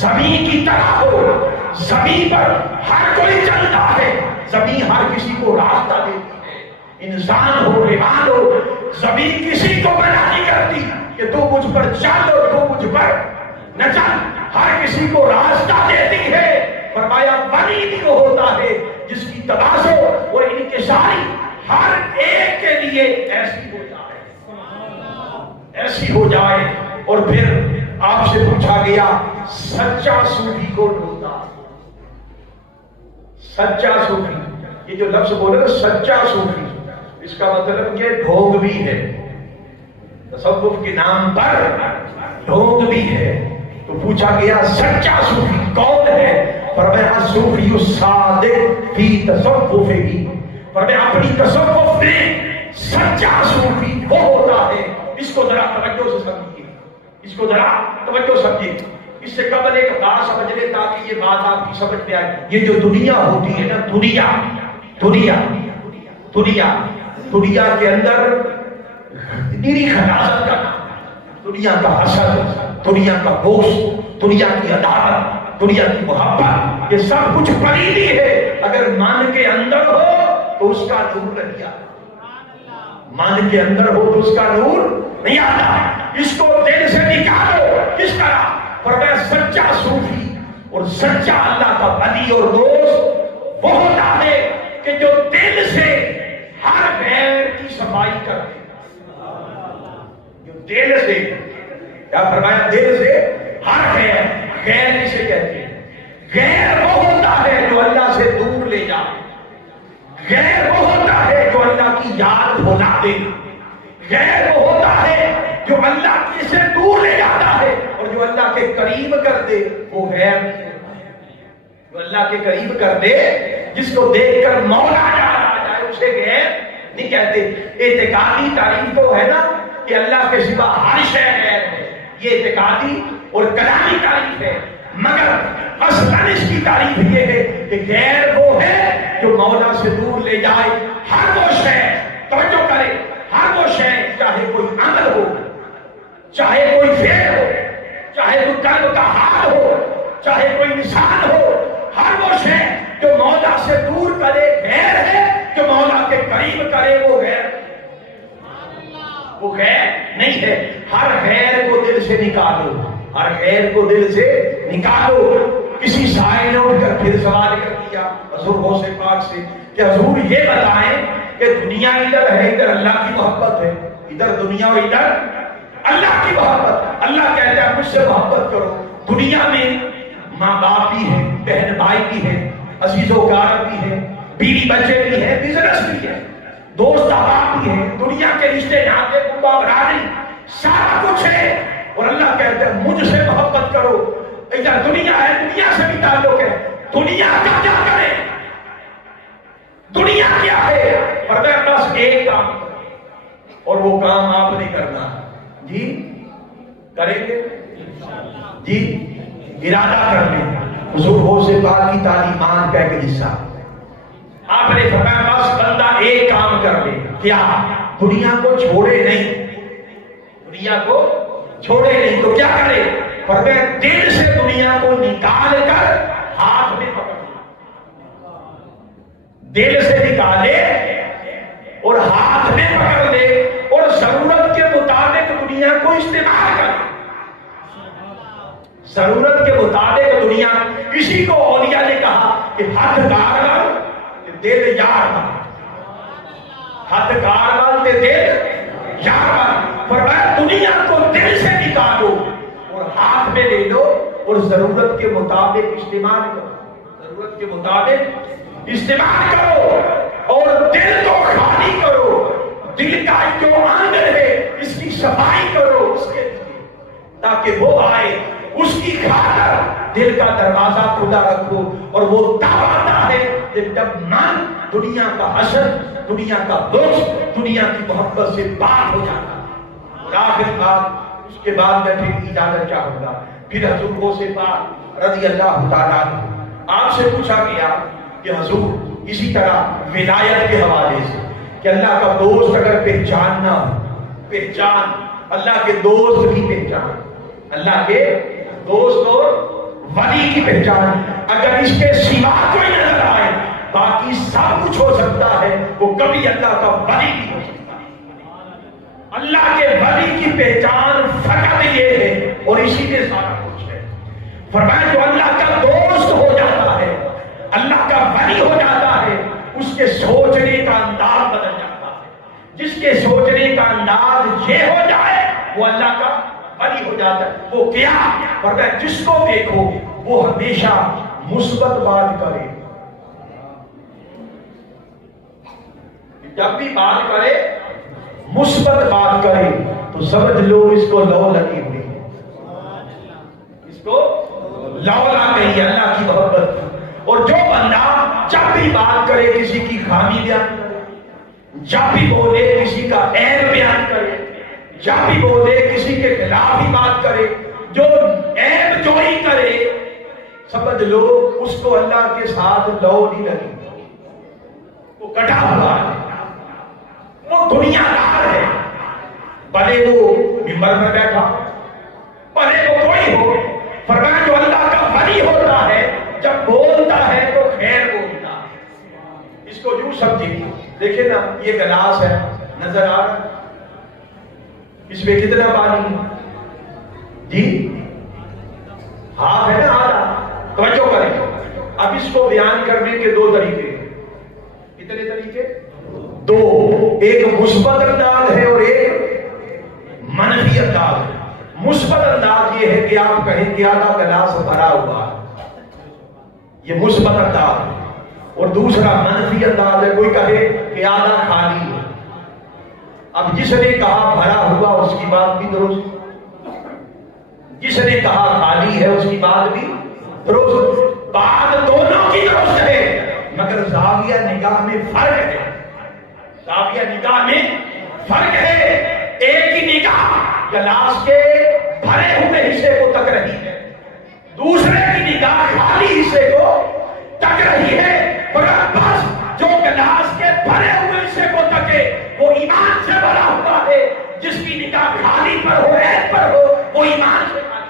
زمین کی طرح ہو۔ زمین پر ہر کوئی چلتا ہے، زمین ہر کسی کو راستہ دیتی ہے، انسان ہو حیوان ہو، زمین کسی کو منع نہیں کرتی کہ تو مجھ پر چل اور تو مجھ پر نہ چل، ہر کسی کو راستہ دیتی ہے۔ فرمایا بنی بھی وہ ہوتا ہے جس کی تواضع اور انکساری ہر ایک کے لیے ایسی ہو جائے، ایسی ہو جائے۔ اور پھر آپ سے پوچھا گیا سچا صوفی کون ہوتا ہے؟ سچا صوفی، یہ جو لفظ بولے سچا صوفی، اس کا مطلب یہ ڈھونگ بھی ہے، تصوف کے نام پر ڈھونگ بھی ہے۔ تو پوچھا گیا سچا صوفی کون ہے؟ فرمایا صوفی الصادق فی تصوفہ، فرمایا اپنی تصوف میں سچا صوفی وہ ہوتا ہے۔ اس کو ذرا توجہ سے سمجھیے، اس کو ذرا توجہ سمجھیے۔ اس سے قبل ایک بات سمجھ لیں تاکہ یہ بات آپ کی سمجھ میں آئے۔ یہ جو دنیا ہوتی ہے نا، دنیا دنیا دنیا دنیا کے اندر میری خلاصت کا نام، دنیا کا حسد، دنیا کا بغض، دنیا کی عداوت، دنیا کی محبت، یہ سب کچھ پلیدی ہے۔ اگر من کے اندر ہو تو اس کا نور نہیں آتا، من کے اندر ہو تو اس کا نور نہیں آتا۔ اس کو دل سے نکالو۔ کس طرح؟ فرمایا سچا صوفی اور سچا اللہ کا ولی اور دوست وہ ہوتا ہے کہ جو دل سے ہر غیر کی صفائی کرے، جو دل سے، کیا فرمایا؟ دل سے ہر غیر، غیر کسے کہتے ہیں؟ غیر وہ ہوتا ہے جو اللہ سے دور لے جائے، غیر وہ ہوتا ہے جو اللہ کی یاد بھلا دے، غیر وہ ہوتا ہے جو اللہ کی سے دور لے جاتا ہے، اور جو اللہ کے قریب کر دے وہ غیر نہیں ہے۔ جو اللہ کے قریب کر دے، جس کو دیکھ کر مولا یاد آ جائے، اسے غیر نہیں کہتے۔ اعتقادی تعریف تو ہے نا کہ اللہ کے سوا ہر شے غیر ہے، یہ اعتقادی اور کلامی تعریف ہے، مگر اصلاً اس کی تعریف یہ ہے کہ غیر وہ ہے جو مولا سے دور لے جائے۔ ہر وہ شے، توجہ کرے، ہر وہ شے، چاہے کوئی عمل ہو، چاہے کوئی فعل ہو، چاہے کوئی قلب کا حال ہو، چاہے کوئی انسان ہو، ہر وہ شے جو مولا سے دور کرے غیر ہے، جو مولا کے قریب کرے وہ غیر، وہ غیر نہیں ہے۔ ہر غیر کو دل سے نکالو، ہر غیر کو دل سے نکالو۔ کسی سائل نے اٹھ کر پھر سوال کر دیا حضور غوث پاک سے کہ حضور یہ بتائیں کہ دنیا ادھر ہے، ادھر اللہ کی محبت ہے، ادھر دنیا اور ادھر اللہ کی محبت۔ اللہ کہتا ہے مجھ سے محبت کرو۔ دنیا میں ماں باپ بھی ہے، بہن بھائی بھی ہے، عزیز و اقارب بھی ہے، بیوی بچے بھی ہے، بزنس بھی ہے، دوست احباب بھی ہے، دنیا کے رشتے ناطے کنبہ برادری سارا کچھ ہے، اور اللہ کہتا ہے مجھ سے محبت کرو۔ ادھر دنیا ہے، دنیا سے بھی تعلق ہے، دنیا کا کیا کرے؟ دنیا کیا ہے؟ فرمایا بس ایک کام کرو، اور وہ کام آپ نے کرنا ہے۔ جی کریں گے؟ جی ارادہ کر لیں۔ حضور غوث پاک کی تعلیمات کا ایک حصہ آپ نے فرمایا بس بندہ ایک کام کر لے، کیا؟ دنیا کو چھوڑے نہیں، دنیا کو چھوڑے نہیں تو کیا کرے؟ فرمایا دل سے دنیا کو نکال کر ہاتھ میں پکڑ لے، دل سے نکالے اور ہاتھ میں پکڑ لے، اور ضرورت کے مطابق دنیا کو استعمال کر، ضرورت کے مطابق دنیا۔ کسی کو اولیاء نے کہا کہ ہاتھ کار لال تے دل یار بن، ہاتھ کار لال تے دل یار بن۔ فرمایا دنیا کو دل سے نکالو اور ہاتھ میں لے لو، اور ضرورت کے مطابق استعمال کرو، ضرورت کے مطابق استعمال کرو، اور دل کو خالی کرو۔ دل کا جو آنگن ہے اس کی صفائی کرو اس کے لیے، تاکہ وہ آئے، اس کی خاطر دل کا دروازہ کھلا رکھو۔ اور وہ تب آتا ہے کہ جب من دنیا کا حسد، دنیا کا بغض، دنیا کی محبت سے پاک ہو جاتا ہے۔ اور آخر بات، اس کے بعد میں پھر اجازت چاہوں گا، پھر حضور غوث پاک رضی اللہ تعالیٰ عنہ آپ سے پوچھا گیا کہ حضور اسی طرح ولایت کے حوالے سے کہ اللہ کا دوست اگر پہچاننا ہو، پہچان اللہ کے دوست کی پہچان، اللہ کے دوست اور ولی کی پہچان، اگر اس کے سوا کوئی نظر آئے باقی سب کچھ ہو سکتا ہے، وہ کبھی اللہ کا ولی نہیں ہو سکتا۔ اللہ کے ولی کی پہچان فقط یہ ہے اور اسی میں سارا کچھ ہے۔ فرمایا جو اللہ کا دوست ہو جاتا ہے، اللہ کا ولی ہو جاتا ہے، اس کے سوچنے کا انداز بدل جاتا ہے۔ جس کے سوچنے کا انداز یہ ہو جائے وہ اللہ کا ولی ہو جاتا ہے۔ وہ کیا؟ فرمایا جس کو دیکھو وہ ہمیشہ مثبت بات کرے، جب بھی بات کرے مثبت بات کرے تو سمجھ لو اس کو لو لگی ہوئی ہے، اس کو لو لگ گئی ہے اللہ کی محبت۔ اور جو بندہ جب بھی بات کرے کسی کی خامی بیان کرے، جب بھی بولے کسی کا عیب بیان کرے، جب بھی بولے کسی کے خلاف ہی بات کرے، جو عیب جوئی کرے، سمجھ لو اس کو اللہ کے ساتھ لو نہیں لگی، وہ کٹا ہوا ہے، وہ دنیا دار ہے، بھلے وہ ممبر میں بیٹھا، بھلے وہ کوئی ہو۔ فرمایا جو اللہ کا ولی ہوتا ہے جب بولتا ہے تو خیر بولتا ہے۔ اس کو یوں سمجھیے، دیکھیں نا یہ گلاس ہے، نظر آ رہا ہے اس میں کتنا پانی جی؟ ہاف ہے نا، آدھا۔ توجہ کریں، اب اس کو بیان کرنے کے دو طریقے، کتنے طریقے؟ دو، ایک مثبت انداز ہے اور ایک منفی انداز ہے۔ مثبت انداز یہ ہے کہ آپ کہیں کہ آدھا گلاس بھرا ہوا ہے، یہ مثبت انداز ہے، اور دوسرا منفی انداز ہے، کوئی کہے کہ آدھا خالی ہے۔ اب جس نے کہا بھرا ہوا اس کی بات بھی درست، جس نے کہا خالی ہے اس کی بات بھی درست، بات دونوں کی درست ہے، مگر زاویہ نگاہ میں فرق ہے، زاویہ نگاہ میں فرق ہے۔ ایک ہی نگاہ گلاس کے بھرے ہوئے حصے کو تک رہی ہے، دوسرے کی نگاہ خالی حصے کو تک رہی ہے، مگر بس جو گلاس کے بھرے ہوئے حصے کو تکے وہ ایمان سے بھرا ہوا ہے، جس کی نگاہ خالی پر ہو، عیب پر ہو، وہ ایمان سے خالی۔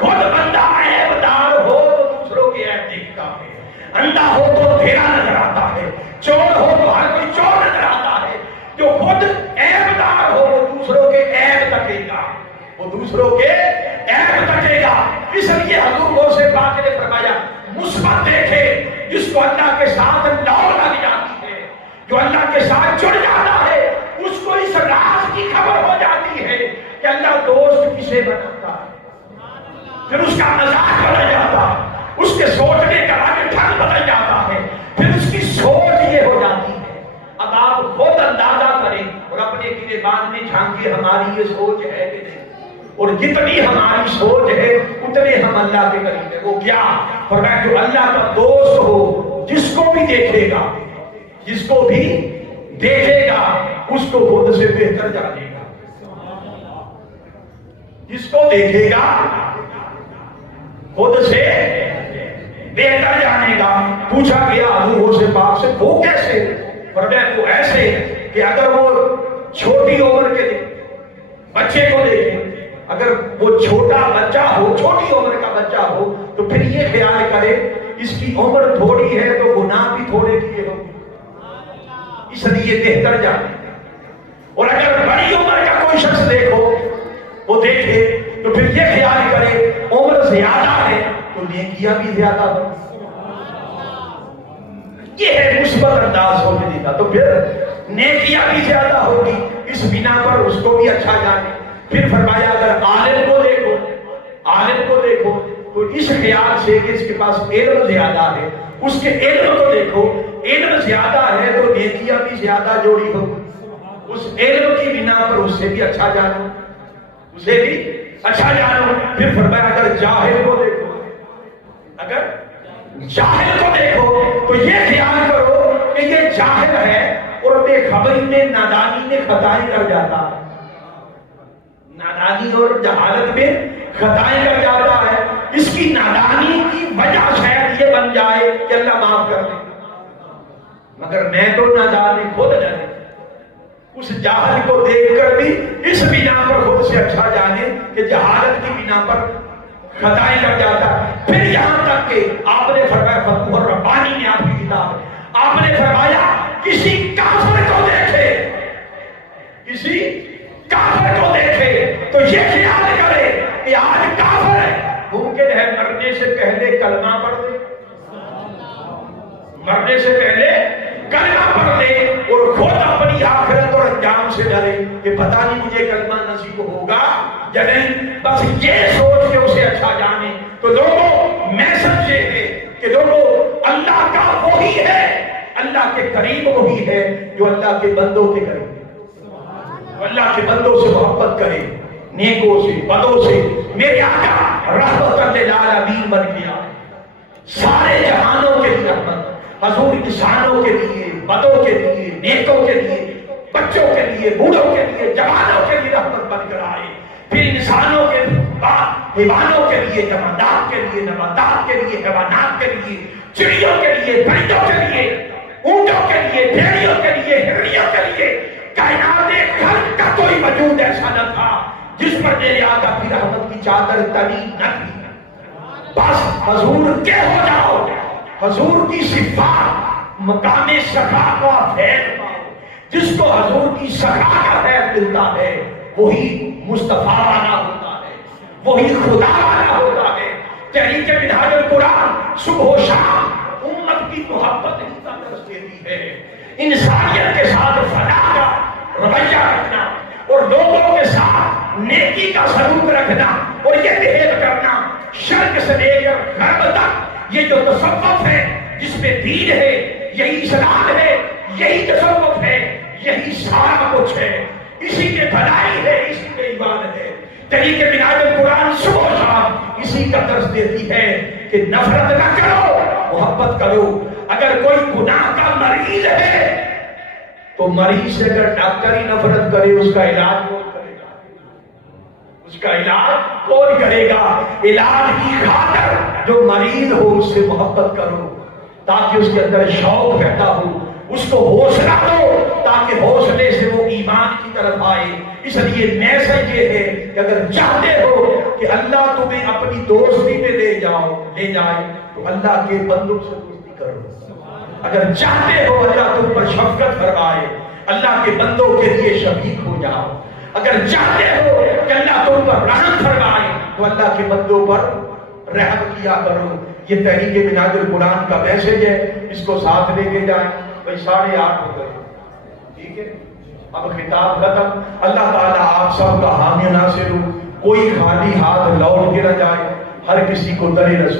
خود بندہ عیب دار ہو تو دوسروں کے عیب دیکھتا ہے، اندھا ہو تو اندھیرا نظر آتا ہے، چور ہو تو ہر کوئی چور نظر آتا ہے۔ جو خود عیب دار ہو وہ دوسروں کے عیب تکے گا، وہ دوسروں کے عیب تکے گا۔ اس لیے حضور غوث پاک نے فرمایا مثبت دیکھے، جس کو اللہ کے ساتھ لو لگ جاتی ہے، جو اللہ کے ساتھ جڑ جاتا ہے، اس کو اس راز کی خبر ہو جاتی ہے کہ اللہ دوست کسے بناتا ہے، پھر اس کا مزاج بدل جاتا ہے، اس کے سوچنے کا رنگ ڈھنگ بدل جاتا ہے، پھر اس کی سوچ یہ ہو جاتی ہے۔ اب آپ خود اندازہ کریں اور اپنے گریبان میں جھانکیں ہماری یہ سوچ ہے کہ نہیں، اور جتنی ہماری سوچ ہے اتنے ہم اللہ کے قریب ہیں۔ وہ کیا؟ فرمایا جو اللہ کا دوست ہو، جس کو بھی دیکھے گا، جس کو بھی دیکھے گا اس کو خود سے بہتر جانے گا، جس کو دیکھے گا خود سے بہتر جانے گا۔ پوچھا گیا حضور غوث پاک سے وہ کیسے؟ فرمایا تو ایسے کہ اگر وہ چھوٹی عمر کے بچے کو دیکھے، اگر وہ چھوٹا بچہ ہو، چھوٹی عمر کا بچہ ہو، تو پھر یہ خیال کرے اس کی عمر تھوڑی ہے تو گناہ بھی تھوڑے کیے ہوں، اس لیے بہتر جانے۔ اور اگر بڑی عمر کا کوئی شخص دیکھو، وہ دیکھے تو پھر یہ خیال کرے عمر زیادہ ہے تو نیکیاں بھی زیادہ ہو۔ یہ ہے مثبت انداز سوچنے کا، تو پھر نیکیاں بھی زیادہ ہوگی، اس بنا پر اس کو بھی اچھا جانے۔ پھر فرمایا اگر عالم کو دیکھو، عالم کو دیکھو تو اس خیال سے کہ اس کے پاس علم زیادہ ہے، اس کے علم کو دیکھو، علم زیادہ ہے تو نیکیاں بھی زیادہ جوڑی ہو، اس علم کی بنا پر اس سے بھی اچھا جانو، اسے بھی اچھا جانو۔ پھر فرمایا اگر جاہل کو دیکھو، اگر جاہل کو دیکھو تو یہ خیال کرو کہ یہ جاہل ہے اور بے خبری میں نادانی میں خطائیں کر جاتا ہے، نادانی اور جہالت میں خطائیں کر جاتا ہے، اس کی نادانی کی وجہ شاید یہ بن جائے کہ اللہ معاف کر دے، مگر میں تو نادان خود جانے، اس جہل کو دیکھ کر بھی اس بنا پر خود سے اچھا جانے کہ جہالت کی بنا پر خطائیں کر جاتا ہے۔ پھر یہاں تک کہ آپ نے فرمایا فتح الربانی میں آپ کی کتاب ہے، آپ نے فرمایا کسی کافر کو دیکھے، کسی کافر کو دیکھے تو یہ خیال کرے کہ آج کافر ہے، ممکن ہے مرنے سے پہلے کلمہ پڑھ دے، مرنے سے پہلے کلمہ پڑھ لے اور خود اپنی آخرت اور انجام سے ڈرے کہ پتہ نہیں مجھے کلمہ نصیب ہوگا یا نہیں، بس یہ سوچ کے اسے اچھا جانے۔ تو لوگوں میسج یہ ہے کہ لوگوں اللہ کا وہی ہے، اللہ کے قریب وہی ہے جو اللہ کے بندوں کے قریب ہے، جو اللہ کے بندوں سے محبت کرے، نیکوں سے بدوں سے۔ میرے آقا رحمت للعالمین بن گیا، سارے جہانوں کے لیے رحمت، حضور انسانوں کے لیے، بدوں کے لیے، نیکوں کے لیے، بچوں کے لیے، بوڑھوں کے لیے، جوانوں کے لیے رحمت بن کر آئے، پھر انسانوں کے بعد حیوانوں کے لیے، جمادات کے لیے، نباتات کے لیے، حیوانات کے لیے، چڑیوں کے لیے، پرندوں کے لیے، اونٹوں کے لیے، بھیڑیوں کے لیے، ہرنیوں کے لیے۔ کائنات خلق کا کوئی وجود ایسا نہ تھا جس پر میرے آقا کی رحمت کی چادر تنی نہ تھی۔ بس حضور کے ہو جاؤ، حضور کی صفات مقام سخا کا فیض پاؤ، جس کو حضور کی سخا کا فیض ملتا ہے وہی مصطفیٰ والا ہوتا ہے، وہی خدا والا ہوتا ہے۔ تحریک منہاج القرآن صبح و شام امت کی محبت ہی کا درس دیتی ہے، انسانیت کے ساتھ فدا کا رویہ رکھنا اور لوگوں کے ساتھ نیکی کا سلوک رکھنا اور یہ بہیو کرنا، شرک سے لے کر غرب تک یہ جو تصوف ہے جس میں دین ہے، یہی اسلام ہے، یہی تصوف ہے، یہی سارا کچھ ہے، اسی میں بھلائی ہے، اسی میں ایمان ہے۔ طریق منہاج القرآن صبح و شام اسی کا درس دیتی ہے کہ نفرت نہ کرو، محبت کرو۔ اگر کوئی گناہ کا مریض ہے تو مریض سے اگر ڈاکٹر ہی نفرت کرے اس کا علاج کون کرے گا؟ اس کا علاج کون کرے گا؟ علاج کی خاطر جو مریض ہو اس سے محبت کرو تاکہ اس کے اندر شوق پیدا ہو، اس کو حوصلہ دو تاکہ حوصلے سے وہ ایمان کی طرف آئے۔ اس لیے میسج یہ ہے کہ اگر چاہتے ہو کہ اللہ تمہیں اپنی دوستی میں لے جائے تو اللہ کے بندوں سے دوستی کرو۔ اگر چاہتے ہو اللہ تم پر شفقت فرمائے، اللہ کے بندوں کے لیے شفیق ہو جاؤ۔ اگر چاہتے ہو کہ اللہ تم پر رحم فرمائے تو اللہ کے بندوں پر رحم کیا کرو۔ یہ تحریک منہاج القرآن کا میسج ہے، اس کو ساتھ لے کے جائیں۔ بھائی 8:30 ہو گئے، ٹھیک ہے، اب خطاب ختم۔ اللہ تعالیٰ آپ سب کا حامی ناصر ہو، کوئی خالی ہاتھ لوٹ کے نہ جائے، ہر کسی کو در رسول